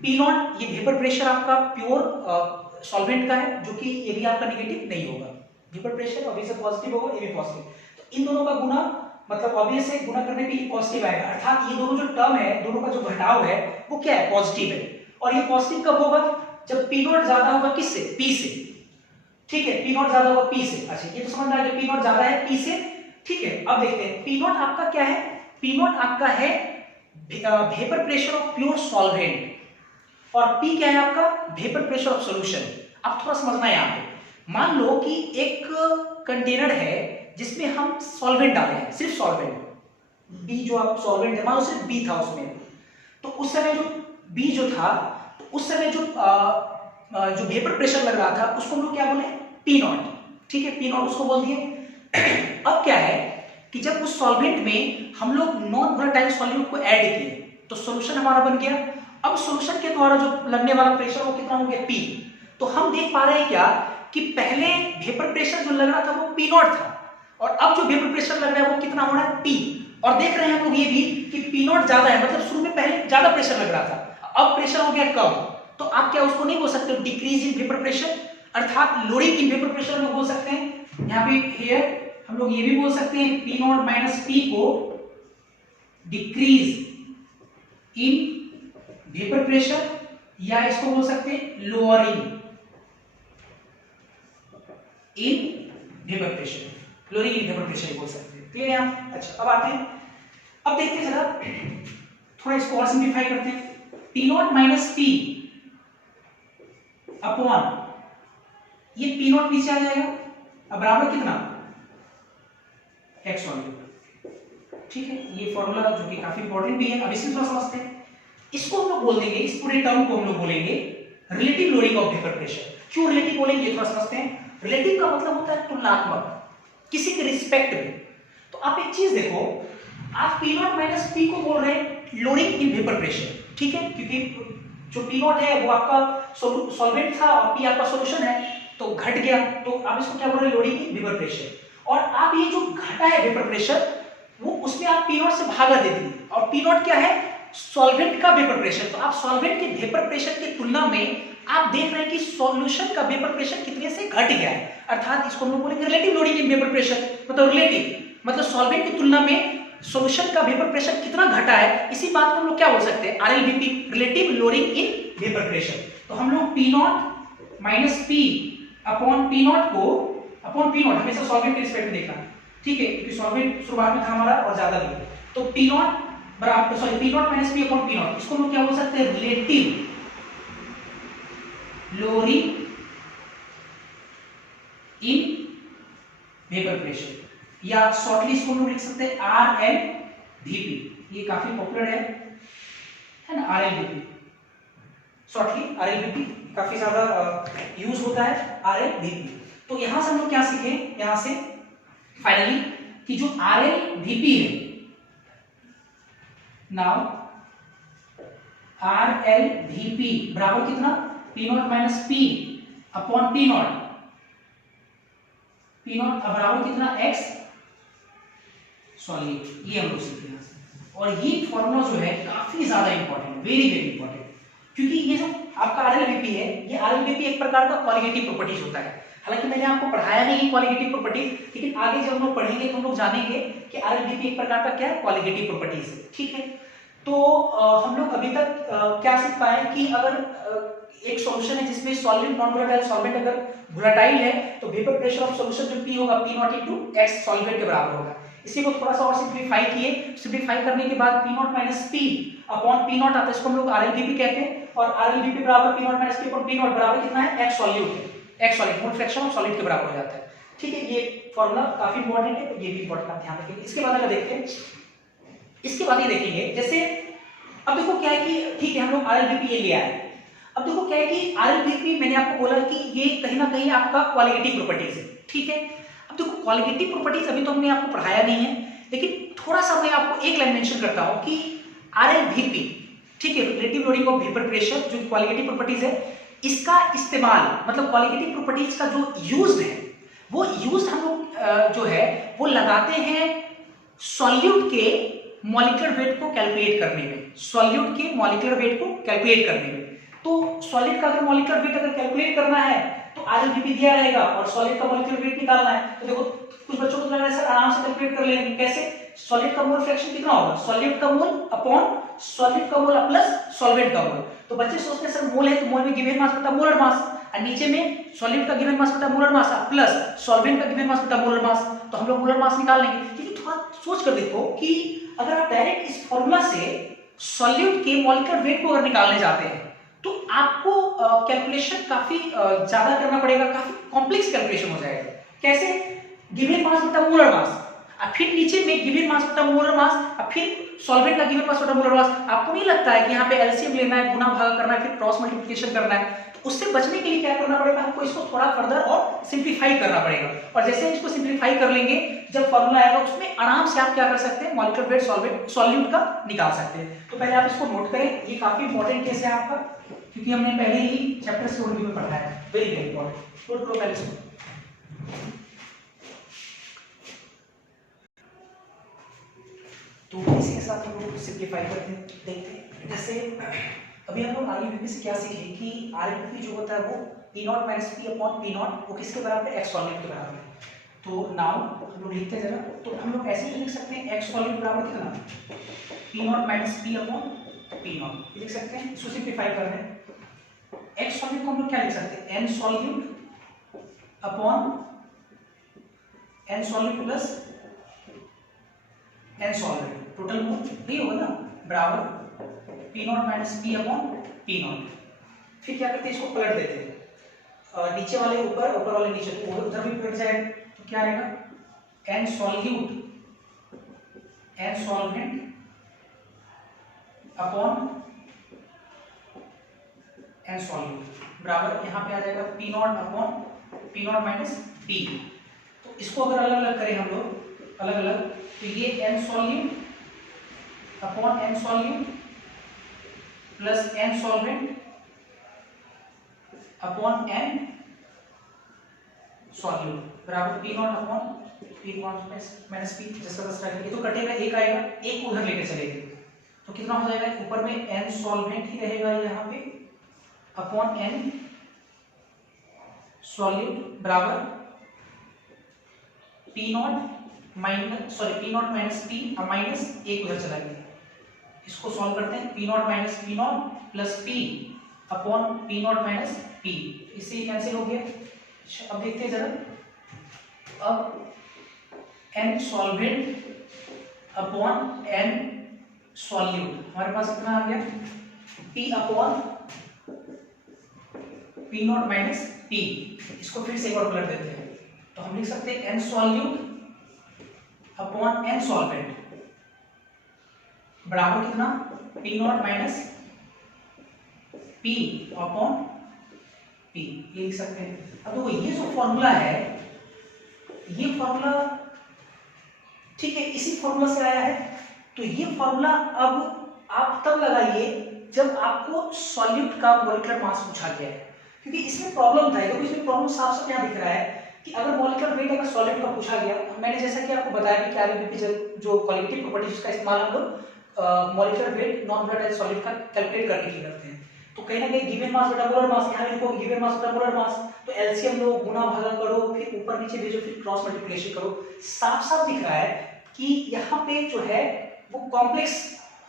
P नॉट ये वेपर प्रेशर आपका प्योर सॉल्वेंट का है, जो कि ये भी आपका नेगेटिव नहीं होगा, वेपर प्रेशर ऑब्वियसली पॉजिटिव होगा, ये भी पॉजिटिव, तो इन दोनों का गुना मतलब ऑब्वियस है गुना करने पे ये पॉजिटिव आएगा, अर्थात ये दोनों जो टर्म है, दोनों का जो घटाव है वो क्या है, पॉजिटिव है, और ये पॉजिटिव कब होगा, जब P नॉट ज्यादा होगा किससे, P से, ठीक है, P नॉट ज्यादा होगा P से। अच्छा ये तो समझ में आ गया, P नॉट ज्यादा है P से, ठीक है। अब देखते हैं P नॉट आपका क्या है, P नॉट आपका है vapour pressure of pure solvent, और P क्या है आपका, वेपर प्रेशर ऑफ सॉल्यूशन। अब थोड़ा समझना है यहाँ पे, मान लो कि एक कंटेनर है जिसमें हम सॉल्वेंट डाले हैं, सिर्फ सॉल्वेंट, B जो आप सॉल्वेंट है, मान लो सिर्फ B था उसमें, तो उस समय जो B जो था, तो उस समय जो वेपर प्रेशर लग रहा था उसको हम लोग क्या बोले, P नॉट, ठीक है, P नॉट उसको बोल दिए। अब क्या है, कि जब उस सॉल्वेंट में हम लोग नॉन वोलेटाइल सॉल्यूट को ऐड किए तो सॉल्यूशन हमारा बन गया। अब सॉल्यूशन के द्वारा जो लगने वाला प्रेशर वो कितना हो गया P। तो हम देख पा रहे हैं क्या कि पहले वेपर प्रेशर जो लग रहा था वो P0 था और अब जो वेपर प्रेशर लग रहा है वो कितना हो रहा है P। और देख रहे हैं हम लोग ये भी कि P0 ज्यादा है, मतलब शुरू में पहले ज्यादा प्रेशर लग रहा था, अब प्रेशर हो गया कम। तो आप क्या उसको नहीं बोल सकते डिक्रीज इन वेपर प्रेशर, अर्थात लोडिंग इन वेपर प्रेशर हम लोग बोल सकते हैं। यहाँ पे हियर हम लोग ये भी बोल सकते हैं P0 माइनस P को डिक्रीज इन वेपर प्रेशर, या इसको बोल सकते हैं lowering in vapour pressure, lowering in vapour pressure बोल सकते हैं। क्लियर है आप? अच्छा अब आते हैं, अब देखते हैं जरा थोड़ा इसको और सिंप्लीफाई करते हैं। P0 माइनस P अपॉन ये P0 पीछे आ जाएगा, अब बराबर कितना x सॉल्यूट। ठीक है, ये फॉर्मूला जो कि काफी इंपॉर्टेंट भी है, अब इसे थोड़ा समझते हैं। इसको हम लोग बोल देंगे, इस पूरे टर्म को हम लोग बोलेंगे relative loading of vapour pressure. क्यों रिलेटिव बोलेंगे थोड़ा समझते हैं। रिलेटिव का मतलब होता है तुलनात्मक, किसी के रिस्पेक्ट में। तो आप एक चीज देखो, आप P0 माइनस P को बोल रहे हैं लोडिंग इन वेपर प्रेशर, ठीक है, क्योंकि जो P0 है वो आपका सॉल्वेंट था और P आपका सॉल्यूशन है तो घट गया, तो आप इसको क्या बोल रहे हैं लोडिंग इन वेपर प्रेशर। और आप ये जो घटा है वेपर प्रेशर वो उसमें आप P0 से भागा दे दिए, और P0 क्या है सॉल्वेंट का वेपर प्रेशर। तो आप सॉल्वेंट के वेपर प्रेशर की तुलना में आप देख रहे हैं कि सॉल्यूशन का वेपर प्रेशर कितने से घट गया है, अर्थात इसको हम लोग बोलेंगे relative lowering in vapour pressure. मतलब रिलेटिव मतलब सॉल्वेंट की तुलना में सॉल्यूशन का वेपर प्रेशर कितना घटा है, इसी बात को हम लोग क्या बोल सकते हैं RLVP, relative lowering in vapour pressure. तो हम लोग P0 minus P upon P0 को अपॉन P0 हमेशा सॉल्वेंट के रिस्पेक्ट में देखना, ठीक है, क्योंकि सॉल्वेंट शुरुआत में था हमारा और ज्यादा भी। तो P0 बराबर P0 minus P upon P0, इसको हम लोग क्या बोल सकते हैं relative lowering in vapour pressure, या शॉर्टली इसको लोग लिख सकते हैं RLVP। ये काफी पॉपुलर है ना RLVP, शॉर्टली RLVP काफी ज्यादा यूज होता है RLVP। तो यहां से हम लोग क्या सीखे, यहां से फाइनली कि जो RLVP है, नाउ RLVP बराबर कितना P0 minus P upon P0, P0 बराबर कितना x सॉल्यूट। ये हम लोग सीखे यहां से, और ये फॉर्मूला जो है काफी ज्यादा इंपॉर्टेंट, वेरी वेरी इंपॉर्टेंट, क्योंकि ये जो आपका RLVP है, ये RLVP एक प्रकार का क्वालिटेटिव प्रॉपर्टीज होता है। हालांकि मैंने आपको पढ़ाया नहीं क्वालिटेटिव प्रॉपर्टीज, लेकिन आगे जब हम लोग पढ़ेंगे तो हम लोग जानेंगे कि RLVP एक प्रकार का क्या है क्वालिटेटिव प्रॉपर्टीज है। ठीक है, तो हम लोग अभी तक क्या सीख पाए कि अगर एक सॉल्यूशन है जिसमें सॉल्वेंट नॉन वोलेटाइल सॉल्वेंट अगर वोलेटाइल है तो वेपर प्रेशर ऑफ सॉल्यूशन जो P होगा P0 इनटू x सॉल्वेंट के बराबर होगा। इसी को थोड़ा सा और सिंप्लीफाई किए, सिंप्लीफाई करने के बाद P0 minus P upon P0 आता है, इसको हम लोग RLVP कहते हैं, और RLVP बराबर P0 minus P upon P0 बराबर कितना है x सॉल्यूट है, x solute mole fraction of solid के बराबर हो जाता है। ठीक है, ये फॉर्मूला काफी इंपॉर्टेंट है, तो ये भी इंपॉर्टेंट आप ध्यान रखेंगे। इसके बाद अगर देखते हैं, इसके बाद ये देखेंगे, जैसे अब देखो क्या है कि ठीक है हम लोग RLVP ये लिया है, अब देखो क्या है कि RLVP मैंने आपको बोला कि ये कहीं ना कहीं आपका क्वालिटेटिव प्रॉपर्टीज है। ठीक है, अब देखो क्वालिटेटिव प्रॉपर्टीज अभी तो हमने आपको पढ़ाया नहीं है, लेकिन थोड़ा सा मैं आपको एक लाइन मेंशन करता हूं कि RLVP, ठीक है, relative loading of vapour pressure जो क्वालिटेटिव प्रॉपर्टीज है, इसका इस्तेमाल मतलब क्वालिटेटिव प्रॉपर्टीज का जो यूज है वो यूज हम लोग जो है वो लगाते हैं सॉल्यूट के मॉलिक्यूलर वेट को कैलकुलेट करने में, सॉल्यूट के मॉलिक्यूलर वेट को कैलकुलेट करने में। तो सॉलिड का अगर मॉलिक्यूलर वेट अगर कैलकुलेट करना है तो RLVP दिया रहेगा और सॉलिड का मॉलिक्यूलर वेट निकालना है। तो देखो कुछ बच्चों को लग रहा है सर आराम से कैलकुलेट कर लेंगे, कैसे, सॉलिड का मोल फ्रैक्शन कितना होगा, सॉलिड का मोल अपॉन सॉलिड का मोल प्लस सॉल्वेंट का मोल। तो बच्चे सोचते हैं सर मोल है तो मोल में गिवन मास बटा मोलर मास, और नीचे में सॉलिड का गिवन मास बटा मोलर मास प्लस सॉल्वेंट का गिवन मास बटा मोलर मास, तो हम लोग मोलर मास निकाल लेंगे। लेकिन थोड़ा सोच कर देखो कि अगर आप डायरेक्ट इस फॉर्मूला से सॉल्यूट के मॉलिक्यूलर वेट को अगर निकालने जाते हैं तो आपको कैलकुलेशन काफी ज्यादा करना पड़ेगा, काफी कॉम्प्लेक्स कैलकुलेशन हो जाएगा। कैसे, गिवन मास बटा मोलर मास, और फिर नीचे में गिवन मास बटा मोलर मास, और फिर सॉल्वेंट का गिवन मास बटा मोलर मास। आपको नहीं लगता है कि यहाँ पे एलसीएम लेना है, गुना भागा करना है, फिर क्रॉस मल्टीप्लिकेशन करना है, तो उससे बचने के लिए क्या करना पड़ेगा, हमको इसको थोड़ा फर्दर और सिंप्लीफाई करना पड़ेगा। और जैसे इसको सिंप्लीफाई कर लेंगे, जब फॉर्मूला आएगा उसमें आराम से आप क्या कर सकते हैं, मॉलिक्यूलर वेट सॉल्यूट का निकाल सकते हैं। तो पहले आप इसको नोट करें, ये काफी इंपॉर्टेंट केस है आपका, क्योंकि हमने पहले ही चैप्टर से ओवरव्यू में पढ़ा है। Very very important. नोट करो पहले इसको। तो इसी के साथ हम लोग सिंप्लीफाई करते हैं, देखते हैं। जैसे अभी हम लोग आरएलबीपी से क्या सीखे कि आरएलबीपी जो होता है वो P naught minus P upon P not, वो किसके बराबर है, एक्स सॉल्यूट के बराबर है। तो नाउ हम लोग लिखते हैं जरा, तो हम लोग ऐसे ही लिख सकते हैं एक्स सॉल्यूट बराबर कितना, P naught minus P upon P not, लिख सकते हैं। इसको सिंप्लीफाई कर रहे हैं। एक्स सॉल्यूट को हम लोग क्या लिख सकते हैं, N solute upon N solute plus N solvent, total mole ये होगा ना, बराबर P naught minus P upon P not. फिर क्या करते हैं, इसको पलट देते हैं, नीचे वाले ऊपर, ऊपर वाले नीचे, तो उधर भी पलट जाएगा। तो क्या आएगा, N solute N solvent upon N solute बराबर, यहाँ पे आ जाएगा P not upon P naught minus P। तो इसको अगर अलग अलग करें हम लोग, अलग अलग, तो ये N solute upon N solute plus N solvent upon N solute बराबर P not upon P naught minus P, जैसा तैसा ये तो कटेगा, एक आएगा, एक उधर लेके चलेंगे, तो कितना हो जाएगा, ऊपर में N सॉल्वेंट ही रहेगा यहाँ पे अपॉन N सॉल्यूट बराबर P naught minus P naught minus P minus एक उधर चला गया। इसको सॉल्व करते हैं, P naught minus P not plus P upon P naught minus P, इससे कैंसिल हो गया। अब देखते हैं जरा, अब N solvent upon N solute हमारे पास कितना आ गया, P upon P naught minus P। इसको फिर से एक बार पलट देते हैं, तो हम लिख सकते हैं N solute upon N solvent बराबर कितना, P naught minus P upon P, ये लिख सकते हैं। अब तो ये जो फॉर्मूला है, ये फॉर्मूला ठीक है, इसी फॉर्मूला से आया है। तो ये फॉर्मूला अब आप तब लगाइए जब आपको सॉल्यूट का मॉलिक्यूलर मास पूछा गया है, क्योंकि इसमें प्रॉब्लम था, देखो इसमें प्रॉब्लम साफ साफ यहाँ दिख रहा है कि अगर मॉलिक्यूलर वेट अगर सॉल्यूट का पूछा गया, मैंने जैसा कि आपको बताया कि आरएलबीपी जो क्वालिटेटिव प्रॉपर्टीज का इस्तेमाल हम लोग molecular weight non volatile solute का कैलकुलेट करने के लिए करते हैं। तो कहीं ना कहीं गिवन मास बटा मोलर मास, यहाँ लिखो गिवन मास बटा मोलर मास, तो एलसीएम लो, गुना भागा करो, फिर ऊपर नीचे भेजो, फिर क्रॉस मल्टीप्लिकेशन करो। साफ साफ दिख रहा है कि यहाँ पे जो है वो कॉम्प्लेक्स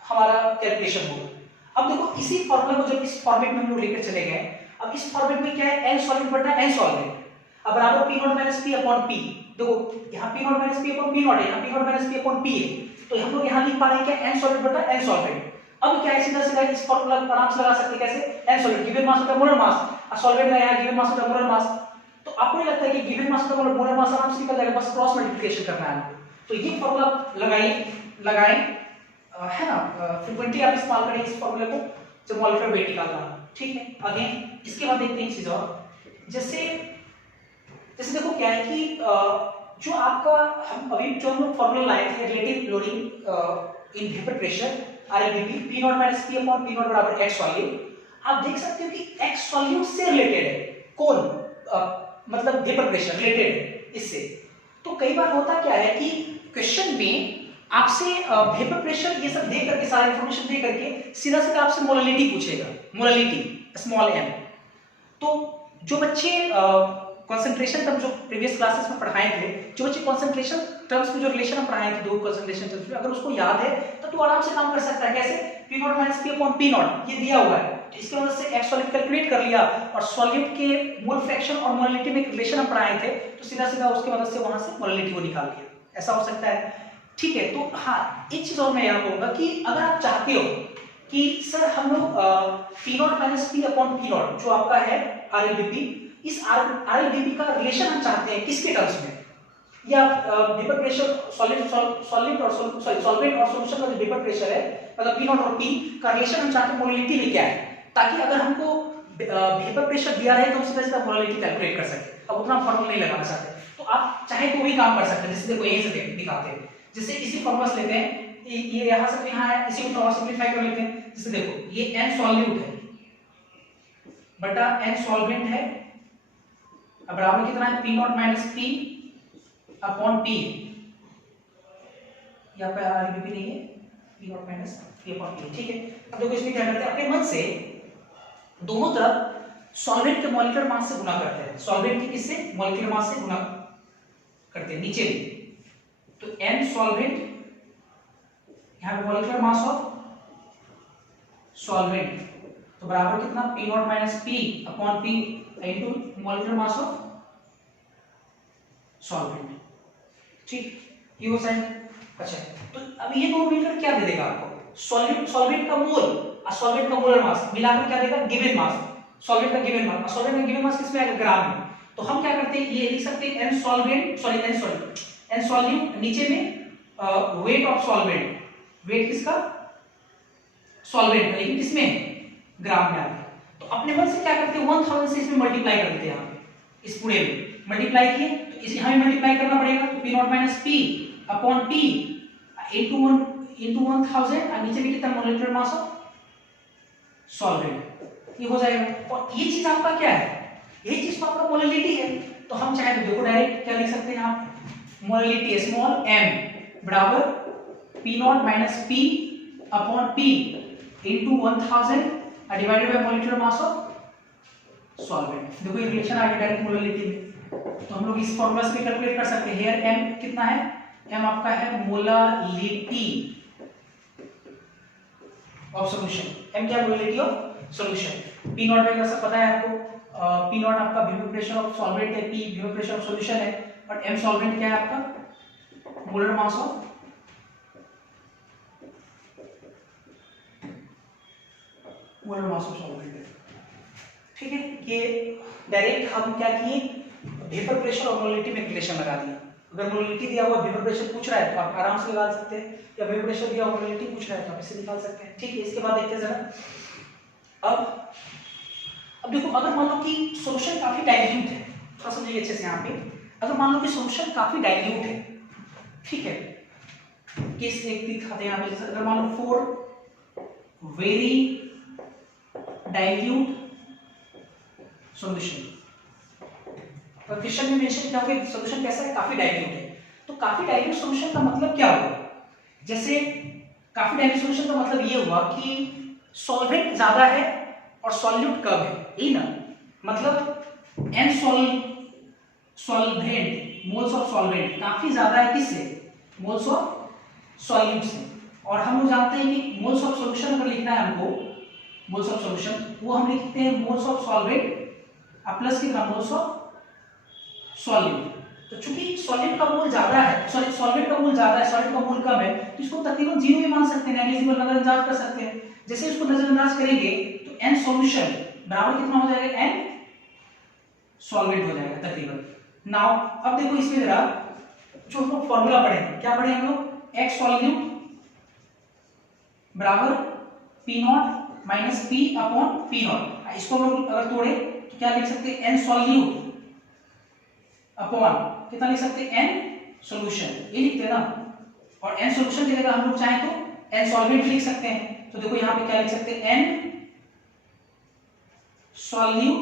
हमारा कैलकुलेशन होगा। अब देखो इसी फॉर्मूला को जब इस फॉर्मेट में हम लोग लेकर चले गए, अब इस फॉर्मेट में क्या है, n सॉल्वेंट बटा n सॉल्वेंट, अब बराबर P naught minus P upon P। देखो यहाँ P naught minus P upon P not है, यहाँ P naught minus P upon P है, तो हम लोग यहाँ लिख पा रहे हैं क्या, n सॉल्वेंट बटा n सॉल्वेंट। अब क्या है, सीधा सीधा इस फॉर्मूला आराम से लगा सकते हैं, कैसे, n सॉल्वेंट गिवन मास बटा मोलर मास, सॉल्वेंट में यहाँ गिवन मास बटा मोलर मास। तो आपको नहीं लगता है कि गिवन मास बटा मोलर मास आराम से निकल जाएगा, बस क्रॉस मल्टीप्लिकेशन करना है आपको। तो ये फॉर्मूला लगाएं है ना, फ्रीक्वेंटली आप इस्तेमाल करें इस फॉर्मूले को जब मॉलिक्यूलर वेट निकालना है, ठीक है। अगेन इसके बाद देखते हैं एक चीज और, जैसे देखो क्या है कि जो आपका हम अभी जो हम फॉर्मूला लाए थे relative lowering in vapour pressure RLVP, P naught minus P upon P naught बराबर x सॉल्यूट, आप देख सकते हो कि x सॉल्यूट से रिलेटेड है, कौन मतलब वेपर प्रेशर रिलेटेड है इससे। तो कई बार होता क्या है कि क्वेश्चन में आपसे वेपर प्रेशर ये सब दे करके, सारा इंफॉर्मेशन दे करके सीधा सीधा आपसे मोलालिटी पूछेगा, मोलालिटी स्मॉल m। तो जो बच्चे कंसंट्रेशन टर्म जो प्रीवियस क्लासेस में पढ़ाए थे, जो बच्चे कंसंट्रेशन टर्म्स में जो रिलेशन हम पढ़ाए थे दो कंसंट्रेशन टर्म्स में, अगर उसको याद है तो तू आराम से काम कर सकता है। कैसे, P naught minus P upon P not ये दिया हुआ है, तो इसकी मदद से x सॉल्यूट कैलकुलेट कर लिया, और सॉल्यूट के मोल फ्रैक्शन और मोलालिटी में एक रिलेशन हम पढ़ाए थे, तो सीधा सीधा उसकी मदद से वहां से मोलालिटी को निकाल लिया, ऐसा हो सकता है, ठीक है। तो हाँ, एक चीज और मैं यहाँ कहूंगा कि अगर आप चाहते हो कि सर हम लोग P naught minus P upon P not जो आपका है आरएलबीपी, इस आरएलबीपी का रिलेशन हम चाहते हैं किसके टर्म्स में, या वेपर प्रेशर सॉल्वेंट और सॉल्वेंट और सॉल्यूशन का जो वेपर प्रेशर है मतलब P नॉट और P का रिलेशन हम चाहते हैं मोलालिटी में क्या है, ताकि अगर हमको वेपर प्रेशर दिया रहे तो हम सीधा सीधा मोलालिटी कैलकुलेट कर सकते हैं। अब उतना फॉर्मूला नहीं लगाना चाहते तो आप चाहे तो भी काम कर सकते हैं। जैसे देखो यहीं से दिखाते हैं, जैसे इसी फॉर्मूला से लेते हैं, ये यहां से यहां है, इसी को थोड़ा सिंपलीफाई कर लेते हैं। जैसे देखो ये n सॉल्यूट है बटा n सॉल्वेंट है, अब बराबर कितना है p naught minus p upon p है, यहाँ पे आरबीपी नहीं है, p naught minus p upon p, ठीक है। अब देखो इसमें क्या करते हैं, अपने मन से दोनों तरफ सॉल्वेंट के मॉलिक्यूलर मास से गुणा करते हैं। सॉल्वेंट की किससे, मॉलिक्यूलर मास से गुणा करते हैं नीचे भी, तो n सॉल्वेंट, यहाँ पे मॉलिक्यूलर मास ऑफ सॉल्वेंट तो बराबर कितना p naught minus p upon p into molecular mass of solvent, ठीक, ये हो जाएगा। अच्छा तो अब ये दोनों मिलकर क्या दे देगा आपको, सॉल्वेंट का मोल और सॉल्वेंट का मोलर मास मिलाकर क्या देगा, गिवन मास, सॉल्वेंट का गिवन मास, और सॉल्वेंट का गिवन मास किसमें आएगा, ग्राम में। तो हम क्या करते हैं, ये लिख सकते हैं n solvent, sorry n solute, नीचे में वेट ऑफ सॉल्वेंट, वेट किसका, सॉल्वेंट का, लेकिन किसमें, ग्राम में आता है। तो अपने मन से क्या करते हैं, 1000 से इसमें मल्टीप्लाई कर देते हैं, यहाँ पे इस पूरे में मल्टीप्लाई किए तो इस यहाँ में मल्टीप्लाई करना पड़ेगा, तो p naught minus p upon p into 1000 और नीचे भी कितना, मॉलिक्यूलर मास ऑफ सॉल्वेंट, ये हो जाएगा। और ये चीज आपका क्या है, ये चीज तो आपका मोलालिटी है। तो हम चाहे तो देखो डायरेक्ट क्या लिख सकते हैं यहाँ पे, मोलालिटी स्मॉल m बराबर p naught minus p upon p into 1000 divided by molecular mass of solvent. देखो ये रिलेशन आ गया डायरेक्ट मोलालिटी में, तो हम लोग इस फॉर्मूला से भी कैलकुलेट कर सकते हैं। हियर m कितना है, m आपका है मोलालिटी ऑफ सॉल्यूशन, m क्या है, molality of solution. p not वगैरह सब पता है आपको, p नॉट आपका वेपर प्रेशर ऑफ सॉल्वेंट है, p vapour pressure of solution है, और m सॉल्वेंट क्या है आपका, मोलर मास ऑफ सॉल्वेंट है, ठीक है। ये डायरेक्ट हम क्या किए, वेपर प्रेशर और मोलालिटी में रिलेशन लगा दिया। अगर मोलालिटी दिया हुआ वेपर प्रेशर पूछ रहा है तो आप आराम से निकाल सकते हैं, या वेपर प्रेशर दिया हुआ मोलालिटी पूछ रहा है तो आप इसे निकाल सकते हैं, ठीक है। इसके बाद देखते हैं जरा, अब देखो अगर मान लो कि सॉल्यूशन काफी डाइल्यूट है, थोड़ा समझिए अच्छे से यहाँ पे, अगर मान लो कि सॉल्यूशन काफी डाइल्यूट है, ठीक है, केस एक दिखाते हैं यहाँ पे, अगर मान लो 4 वेरी डाइल्यूट सॉल्यूशन, तो क्वेश्चन में मेंशन किया होगा सॉल्यूशन कैसा है, काफी डाइल्यूट है। तो काफी डाइल्यूट सॉल्यूशन का मतलब क्या हुआ, जैसे काफी डाइल्यूट सॉल्यूशन का मतलब ये हुआ कि सॉल्वेंट ज्यादा है और सॉल्यूट कम है, यही ना, मतलब n solvent moles of solvent काफी ज्यादा है किससे, मोल्स ऑफ सॉल्यूट से। और हम लोग जानते हैं कि मोल्स ऑफ सॉल्यूशन अगर लिखना है हमको, मोल्स ऑफ सॉल्यूशन वो हम लिखते हैं मोल्स ऑफ सॉल्वेंट प्लस कितना, मोल्स ऑफ सॉल्यूट। तो चूंकि सॉल्यूट का मोल ज्यादा है, सॉरी सॉल्वेंट का मोल ज्यादा है, सॉल्यूट का मोल कम है, तो इसको तकरीबन 0 भी मान सकते हैं, नेग्लिजिबल नजरअंदाज कर सकते हैं। जैसे इसको नजरअंदाज करेंगे तो n सॉल्यूशन बराबर कितना हो जाएगा, n सॉल्वेंट हो जाएगा तकरीबन। नाउ अब देखो इसमें जरा जो हम लोग फॉर्मूला पढ़े, क्या पढ़े हम लोग, x सॉल्यूट बराबर p naught minus p upon p not. इसको हम लोग अगर तोड़े तो क्या लिख सकते हैं, n सॉल्यूट अपॉन कितना लिख सकते हैं, n सॉल्यूशन, ये लिखते हैं ना। और n सॉल्यूशन की जगह हम लोग चाहे तो n सॉल्वेंट लिख सकते हैं। तो देखो यहाँ पे क्या लिख सकते हैं, n solute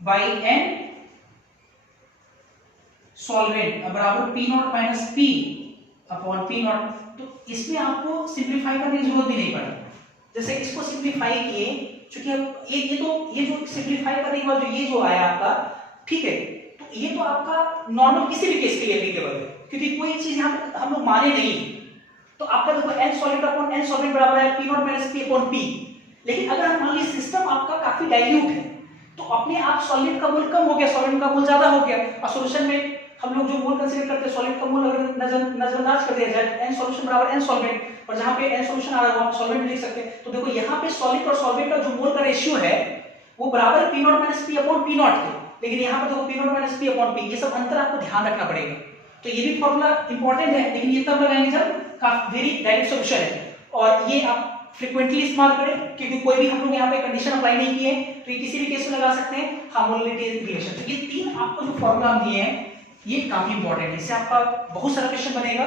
by n solvent बराबर p naught minus p upon p not. तो इसमें आपको सिंप्लीफाई करने की जरूरत भी नहीं पड़ा, जैसे इसको सिंप्लीफाई किए, क्योंकि अब ये जो सिंप्लीफाई करने के बाद जो ये जो आया आपका, ठीक है, तो ये तो आपका नॉर्मल किसी भी केस के लिए एप्लीकेबल है, क्योंकि कोई चीज यहाँ पे हम लोग माने नहीं। तो आपका देखो n solvent upon n solvent बराबर है p naught minus p upon p। लेकिन अगर हम मान लीजिए सिस्टम आपका काफी डाइल्यूट है, तो अपने आप सॉल्वेंट का मोल कम हो गया, सॉल्वेंट का मोल ज्यादा हो गया, और सॉल्यूशन में हम लोग जो मोल कंसीडर करते हैं, सॉल्वेंट का मोल अगर नजरअंदाज कर दिया जाए, n सॉल्यूशन बराबर n सॉल्वेंट, और जहां पे n सॉल्यूशन आ रहा है वहां पे सॉल्वेंट लिख सकते हैं। तो देखो यहाँ पे सॉलिड और सॉल्वेंट का जो मोल का रेशियो है वो बराबर p naught minus p upon p not के, लेकिन यहाँ पे देखो p naught minus p upon p, ये सब अंतर आपको ध्यान रखना पड़ेगा। तो ये भी फॉर्मूला इंपॉर्टेंट है, लेकिन ये तब लगाएंगे जब वेरी डाइल्यूट सॉल्यूशन है, और ये आप फ्रिक्वेंटली इस्तेमाल करें, क्योंकि कोई भी हम लोग यहाँ पे कंडीशन अप्लाई नहीं किए तो ये किसी भी केस में लगा सकते हैं। हार्मोनिटी रिलेशन, तो ये तीन आपको जो फॉर्मूला दिए हैं ये काफी इंपॉर्टेंट है, इससे आपका बहुत सारा क्वेश्चन बनेगा।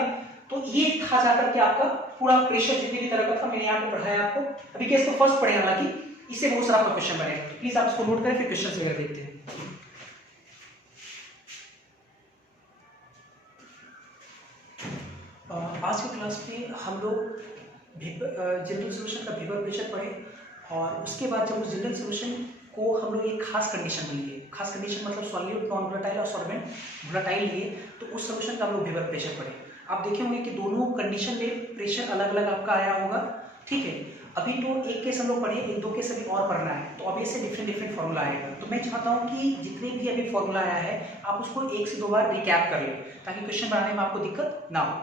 तो ये था जाकर के आपका पूरा प्रेशर जितने भी तरह का था मैंने यहाँ पे पढ़ाया आपको। अभी केस तो फर्स्ट पढ़ेगा, हालांकि इससे बहुत सारा आपका क्वेश्चन बनेगा, तो प्लीज आप इसको नोट करें, फिर क्वेश्चन वगैरह देखते हैं। आज की क्लास में हम लोग जनरल सॉल्यूशन का वेपर प्रेशर पढ़े, और उसके बाद जब उस जनरल सॉल्यूशन को हम लोग एक खास कंडीशन में लिए, खास कंडीशन मतलब सॉल्यूट नॉन वोलेटाइल और सॉल्वेंट वोलेटाइल लिए, तो उस सॉल्यूशन का हम लोग वेपर प्रेशर पढ़े। आप देखे होंगे कि दोनों कंडीशन में प्रेशर अलग अलग आपका आया होगा, ठीक है। अभी तो एक केस हम लोग पढ़े, एक दो केस अभी और पढ़ना है, तो अभी से डिफरेंट फार्मूला आएगा। तो मैं चाहता हूँ कि जितने भी अभी फार्मूला आया है आप उसको एक से दो बार रिकैप कर लें, ताकि क्वेश्चन बनाने में आपको दिक्कत ना हो,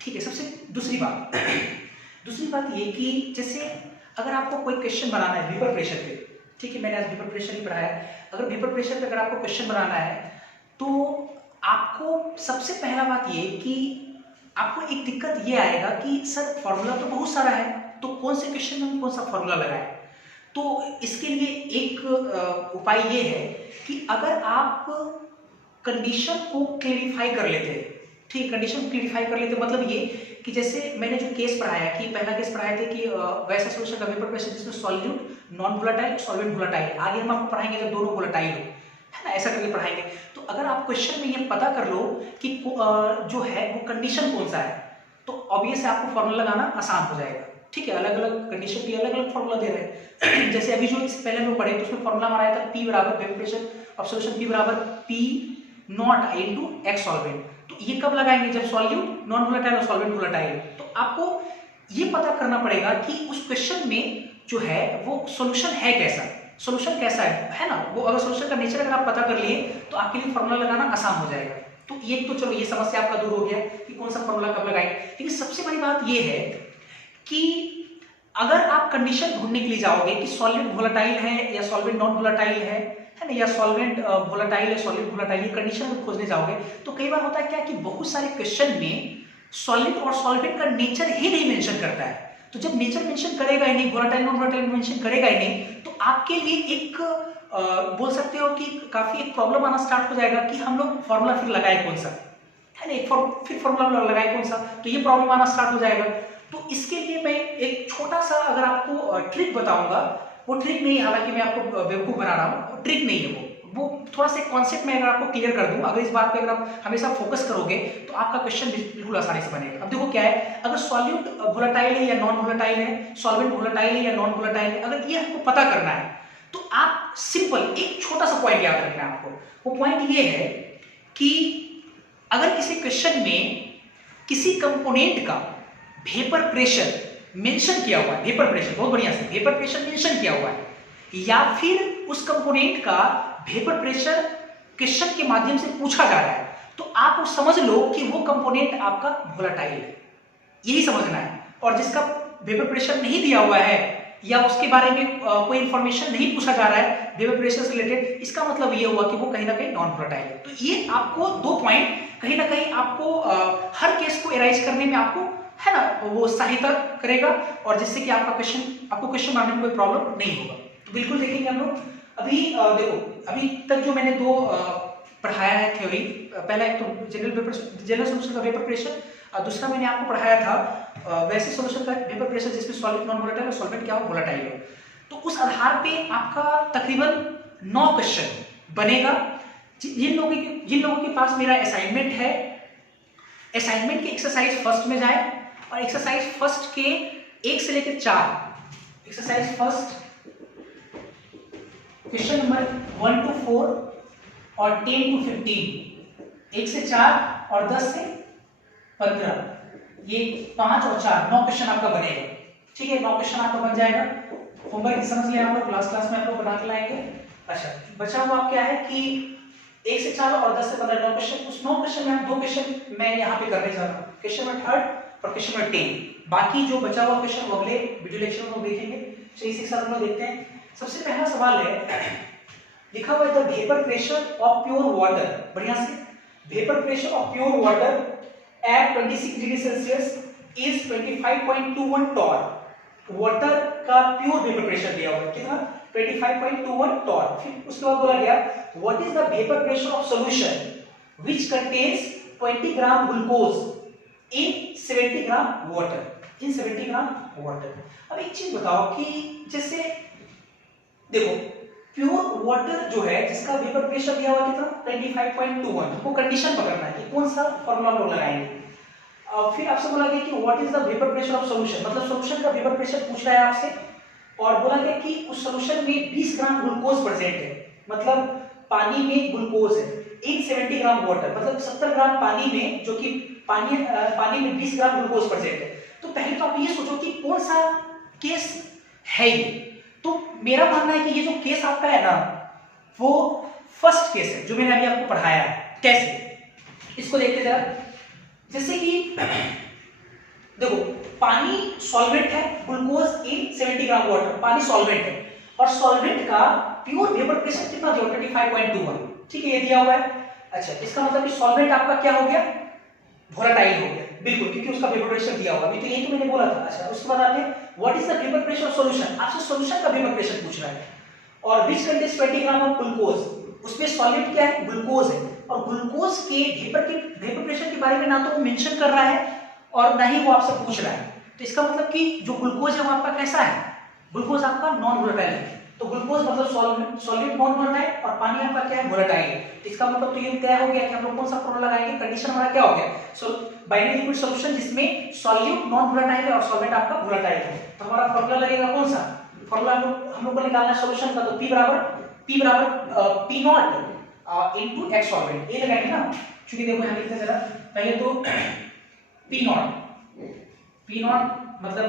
ठीक है। सबसे दूसरी बात ये कि जैसे अगर आपको कोई क्वेश्चन बनाना है वेपर प्रेशर पे, ठीक है, मैंने आज वेपर प्रेशर ही पढ़ाया है। अगर वेपर प्रेशर पे अगर आपको क्वेश्चन बनाना है तो आपको सबसे पहला बात ये कि आपको एक दिक्कत ये आएगा कि सर फॉर्मूला तो बहुत सारा है, तो कौन से क्वेश्चन में कौन सा फॉर्मूला लगाए। तो इसके लिए एक उपाय ये है कि अगर आप कंडीशन को क्लेरिफाई कर लेते हैं, ठीक, कंडीशन क्लेरिफाई कर लेते मतलब ये कि जैसे मैंने जो केस पढ़ाया कि पहला केस पढ़ाया था कि वैसा सॉल्यूशन का वेपर प्रेशर जिसमें solute non volatile solvent volatile, आगे हम आपको पढ़ाएंगे जब दोनों वोलेटाइल हो, है ना, ऐसा करके पढ़ाएंगे। तो अगर आप क्वेश्चन में ये पता कर लो कि जो है वो कंडीशन कौन सा है, तो ऑब्वियस है आपको फॉर्मूला लगाना आसान हो जाएगा, ठीक है। अलग अलग कंडीशन के लिए अलग अलग फॉर्मूला दे रहे हैं जैसे अभी जो इससे पहले हम लोग पढ़े तो उसमें फॉर्मूला हमारा आया था P बराबर vapour pressure of solution P बराबर P not I into x solvent. तो ये कब लगाएंगे, जब सॉल्यूट नॉन वोलेटाइल और सॉल्वेंट वोलेटाइल। तो आपको ये पता करना पड़ेगा कि उस क्वेश्चन में जो है वो सॉल्यूशन है कैसा, सॉल्यूशन कैसा है ना। वो अगर सॉल्यूशन का नेचर अगर आप पता कर लिए तो आपके लिए फॉर्मूला लगाना आसान हो जाएगा। तो ये तो चलो ये समस्या आपका दूर हो गया कि कौन सा फॉर्मूला कब लगाएं। लेकिन सबसे बड़ी बात ये है कि अगर आप कंडीशन ढूंढने के लिए जाओगे कि सॉल्वेंट वोलेटाइल है या सॉल्वेंट नॉन वोलेटाइल है ना, या सॉल्वेंट वोलेटाइल है सॉल्वेंट वोलेटाइल, ये कंडीशन में खोजने जाओगे तो कई बार होता है क्या कि बहुत सारे क्वेश्चन में सॉलिड और सॉल्वेंट का नेचर ही नहीं मेंशन करता है। तो जब नेचर मेंशन करेगा ही नहीं, वोलेटाइल नॉन वोलेटाइल मेंशन करेगा ही नहीं, तो आपके लिए एक बोल सकते हो कि काफी एक प्रॉब्लम आना स्टार्ट हो जाएगा कि हम लोग फॉर्मूला फिर लगाए कौन सा, है ना, फिर फॉर्मूला लगाए कौन सा, तो ये प्रॉब्लम आना स्टार्ट हो जाएगा। तो इसके लिए मैं एक छोटा सा अगर आपको ट्रिक बताऊंगा, वो ट्रिक नहीं, हालांकि मैं आपको बेवकूफ बना रहा हूँ, ट्रिक नहीं है वो थोड़ा सा कॉन्सेप्ट में अगर आपको क्लियर कर दूं, अगर इस बात पे अगर आप हमेशा फोकस करोगे तो आपका क्वेश्चन बिल्कुल आसानी से बनेगा। अब देखो क्या है, अगर सॉल्यूट वोलेटाइल है या नॉन वोलेटाइल है, सॉल्वेंट वोलेटाइल है या नॉन वोलेटाइल है, अगर ये हमको पता करना है तो आप सिंपल एक छोटा सा पॉइंट याद रखना है आपको। वो पॉइंट ये है कि अगर किसी क्वेश्चन में किसी कंपोनेंट का वेपर प्रेशर मेंशन किया हुआ है, वेपर प्रेशर बहुत बढ़िया से वेपर प्रेशर मेंशन किया हुआ है, या फिर उस कंपोनेंट का वेपर प्रेशर क्वेश्चन के माध्यम से पूछा जा रहा है, तो आप वो समझ लो कि वो कंपोनेंट आपका वोलेटाइल है, यही समझना है। और जिसका वेपर प्रेशर नहीं दिया हुआ है या उसके बारे में कोई इंफॉर्मेशन नहीं पूछा जा रहा है वेपर प्रेशर से रिलेटेड, इसका मतलब ये हुआ कि वो कहीं ना कहीं नॉन वोलेटाइल है। तो ये आपको दो पॉइंट कहीं ना कहीं आपको हर केस को एराइज करने में आपको, है ना, वो सहायता करेगा, और जिससे कि आपको क्वेश्चन बनाने में कोई प्रॉब्लम नहीं होगा। तो बिल्कुल देखेंगे हम लोग। अभी देखो अभी तक जो मैंने दो पढ़ाया है थ्योरी, पहला एक तो जनरल सॉल्यूशन का वेपर प्रेशर, और दूसरा मैंने आपको पढ़ाया था वैसे सॉल्यूशन का वेपर प्रेशर जिसमें सॉलिड नॉन वोलेटाइल और सॉल्वेंट क्या हो वोलेटाइल हो। तो उस आधार पे आपका तकरीबन 9 क्वेश्चन बनेगा। जिन लोगों के पास मेरा असाइनमेंट है, असाइनमेंट के एक्सरसाइज फर्स्ट में जाए, और एक्सरसाइज फर्स्ट के 1 से लेकर 4, exercise first question number 1 to 4 और 10 to 15, 1 से 4 और 10 से 15, ये 5 और 4 9 क्वेश्चन आपका बनेगा, ठीक है। 9 क्वेश्चन आपका बन जाएगा। होमवर्क समझ लिया हम लोग, क्लास में आप लोग बना के लाएंगे। अच्छा, बचा हुआ क्या है कि 1 से 4 और 10 से 15 9 क्वेश्चन, उस 9 क्वेश्चन में हम 2 क्वेश्चन मैं यहाँ पे करने जा रहा हूँ, क्वेश्चन नंबर 3 और क्वेश्चन नंबर 10। बाकी जो बचा हुआ क्वेश्चन वो अगले वीडियो लेक्चर में हम देखेंगे। चलिए इसी के साथ हम लोग देखते हैं। सबसे पहला सवाल है, लिखा हुआ है the vapour pressure of pure water, बढ़िया से, vapour pressure of pure water at 26 degree Celsius is 25.21 torr, water का प्योर वेपर प्रेशर दिया हुआ है कितना 25.21 टॉर। फिर उसके बाद बोला गया what is the vapour pressure of solution which contains 20 gram glucose in 70 gram water in 70 gram water. अब एक चीज बताओ कि जैसे देखो प्योर वाटर जो है जिसका वेपर प्रेशर दिया हुआ कितना 25.21 वो कंडीशन पकड़ना है कि कौन सा फॉर्मूला हम लोग लगाएंगे। फिर आपसे बोला गया कि what is the vapour pressure of solution मतलब सॉल्यूशन का वेपर प्रेशर पूछ रहा है आपसे और बोला गया कि उस सॉल्यूशन में 20 ग्राम ग्लूकोज प्रेजेंट है मतलब पानी में ग्लूकोज है इन 70 ग्राम वाटर मतलब 70 ग्राम पानी में जो कि पानी में 20 ग्राम ग्लूकोज प्रेजेंट है। तो पहले तो आप ये सोचो कि कौन सा केस है ये। तो मेरा मानना है कि ये जो केस आपका है ना वो फर्स्ट केस है जो मैंने अभी आपको पढ़ाया है। कैसे इसको देखते जरा जैसे कि देखो पानी सॉल्वेंट है ग्लूकोज इन 70 ग्राम वाटर पानी सॉल्वेंट है और सॉल्वेंट का प्योर वेपर प्रेशर कितना दिया 25.21 ठीक है ये दिया हुआ है। अच्छा इसका मतलब कि सॉल्वेंट आपका क्या हो गया वोलेटाइल हो गया बिल्कुल क्योंकि उसका वेपर प्रेशर दिया हुआ है तो यही तो मैंने बोला था। अच्छा उसके बाद आते हैं what is the vapour pressure of solution आपसे सॉल्यूशन का वेपर प्रेशर पूछ रहा है और which contains 20 gram of glucose उसमें सॉल्वेंट क्या है ग्लूकोज है और ग्लूकोज के वेपर प्रेशर के बारे में ना तो वो मेंशन कर रहा है और ना ही वो आपसे पूछ रहा है। तो इसका मतलब कि जो ग्लूकोज है वो आपका कैसा है ग्लूकोज आपका नॉन वोलेटाइल है तो ग्लूकोज मतलब सॉलिड नॉन वोलेटाइल और पानी आपका क्या है वोलेटाइल है। इसका मतलब तो ये तय हो गया कि हम लोग कौन सा फॉर्मूला लगाएंगे कंडीशन हमारा क्या हो गया सो बाइनरी लिक्विड सॉल्यूशन जिसमें सॉल्यूट नॉन वोलेटाइल है और सॉल्वेंट आपका वोलेटाइल है। तो हमारा फॉर्मूला लगेगा कौन सा फॉर्मूला हम लोग को निकालना है सॉल्यूशन का तो P बराबर P not into x solvent ये लगाएंगे ना क्योंकि देखो यहां लिखते हैं जरा पहले तो P नॉट मतलब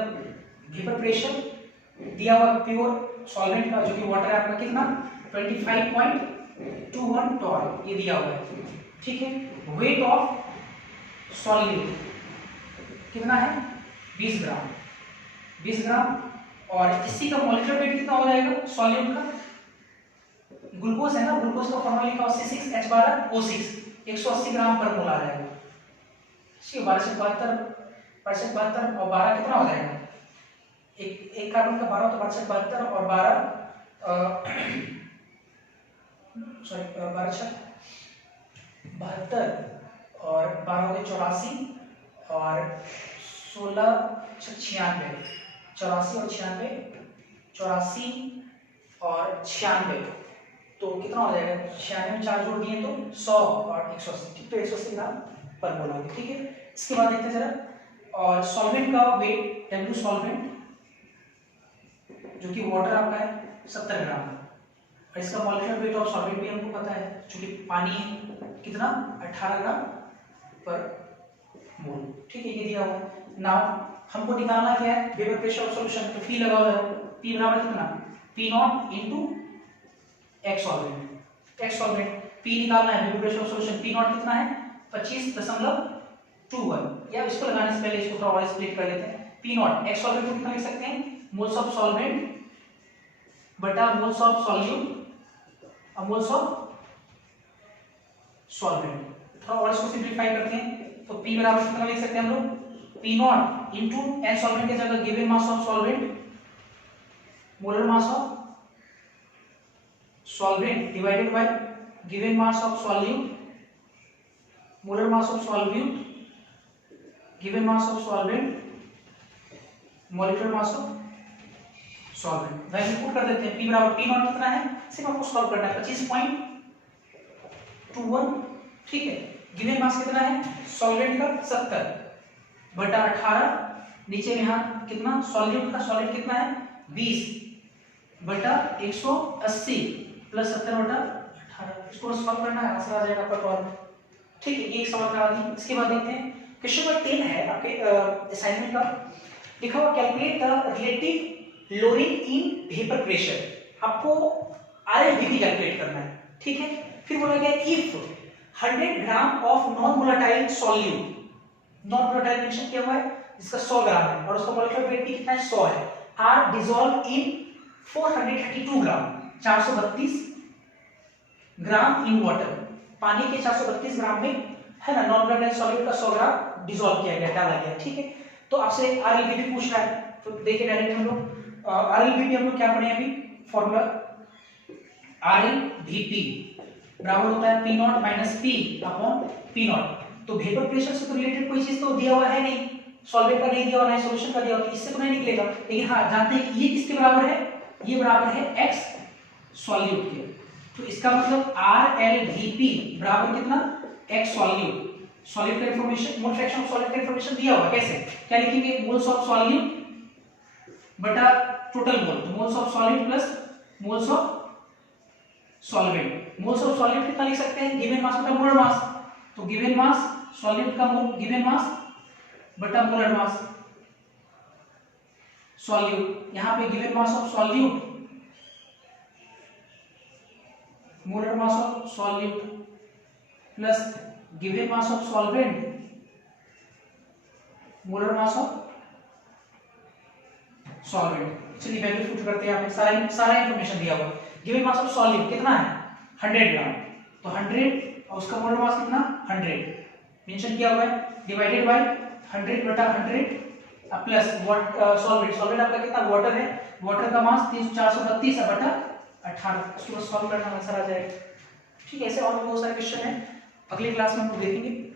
वेपर प्रेशर दिया हुआ प्योर सॉल्वेंट का जो कि वाटर है आपका कितना 25.21 टॉर ये दिया हुआ है ठीक है। वेट ऑफ सॉल्यूट कितना है 20 ग्राम और इसी का मॉलिक्यूलर वेट कितना हो जाएगा सॉल्यूट का ग्लूकोज है ना ग्लूकोज का फॉर्मूला लिखा हुआ C6H12O6 180 ग्राम पर मोल आ जाएगा। इसके 1272 और 12 कितना हो जाएगा एक कार्बन का 12 तो 1272 और 12 और 12 हो गए 84 और 16 96 84 और 96 84 और 96 तो कितना हो जाएगा 96 में 4 जोड़ दिए तो 100 और 180 ठीक तो 180 ग्राम पर मोल आ गया ठीक है। इसके बाद देखते हैं जरा और सॉल्वेंट का वेट W सॉल्वेंट जो कि वाटर आपका है 70 ग्राम और इसका मॉलिक्यूलर वेट ऑफ सॉल्वेंट भी हमको पता है क्योंकि पानी है कितना 18 ग्राम पर मोल ठीक है ये दिया हुआ है। नाउ हमको निकालना क्या है वेपर प्रेशर ऑफ सॉल्यूशन तो P लगाओ जरा P बराबर कितना P not into x solvent P निकालना है vapour pressure of solution P not कितना है 25.21 या इसको लगाने से पहले इसको थोड़ा और स्प्लिट कर लेते हैं P नॉट x सॉल्वेंट को कितना लिख सकते हैं मोल्स ऑफ सॉल्वेंट बटा मोल्स ऑफ सॉल्यूट और मोल्स ऑफ सॉल्वेंट थोड़ा और इसको सिंपलीफाई करते हैं तो P बराबर कितना लिख सकते हैं हम लोग P not into n solvent की जगह given mass of solvent molar mass of solvent divided by given mass of solute molar mass of solute given mass of solvent molecular mass of solvent value put कर देते हैं P बराबर P नॉट कितना है सिर्फ आपको सॉल्व करना है 25.21 ठीक है। गिवन मास कितना है सॉल्वेंट का 70 बटा 18 नीचे में यहाँ कितना सॉल्यूट कितना है 20 बटा 180 प्लस 70 बटा 18 इसको सॉल्व करना है आंसर आ जाएगा आपका 12 ठीक है। ये एक सवाल करा दी। इसके बाद देखते हैं क्वेश्चन नंबर 10 है आपके असाइनमेंट का लिखा हुआ calculate the relative Tshering in vapour pressure आपको RLVP कैलकुलेट करना है ठीक है। फिर बोला गया if 100 gram of non volatile solute non volatile mention किया हुआ है जिसका 100 ग्राम है और उसका मॉलिक्यूलर वेट भी कितना है 100 है are dissolve in 432 gram 432 gram in water पानी के 432 ग्राम में है ना नॉन वोलेटाइल सॉल्यूट का 100 ग्राम डिसॉल्व किया गया डाला गया ठीक है। तो आपसे RLVP पूछ रहा है तो देखिए डायरेक्ट हम लोग RLVP हम लोग क्या पढ़े अभी फॉर्मूला RLVP बराबर होता है P naught minus P upon P not. तो वेपर प्रेशर से तो रिलेटेड कोई चीज तो दिया हुआ है नहीं, सॉल्वेंट का नहीं दिया हुआ है, सॉल्यूशन का दिया हुआ है, इससे तो नहीं निकलेगा। लेकिन हाँ जानते हैं कि ये किसके बराबर है, ये बराबर है x सॉल्यूट के। तो इसका मतलब RLVP बराबर कितना x सॉल्यूट। सॉल्यूट का information mole fraction of solute का इंफॉर्मेशन दिया हुआ है, कैसे क्या लिखेंगे, मोल्स ऑफ सॉल्यूट बटा टोटल मोल, तो moles of solute plus moles of solvent. Moles of solute कितना लिख सकते हैं, गिवन मास बटा मोलर मास, तो गिवन मास सॉल्यूट का गिवन मास बटा मोलर मास सॉल्यूट। यहां पे given mass of solute molar mass of solute plus given mass of solvent molar mass of solvent. चलिए वैल्यू पुट करते हैं, यहाँ पे सारा इंफॉर्मेशन दिया हुआ है। गिवन मास ऑफ सॉल्यूट कितना है 100 ग्राम, तो 100 और उसका मोलर मास कितना 100 मेंशन किया हुआ है, डिवाइडेड बाय 100 बटा 100 प्लस सॉल्वेंट। सॉल्वेंट आपका कितना वाटर है, वाटर का मास 432 है बटा 18। इसको सॉल्व करना आंसर आ जाएगा। ठीक है, ऐसे और भी बहुत सारे क्वेश्चन है, अगली क्लास में हम लोग देखेंगे।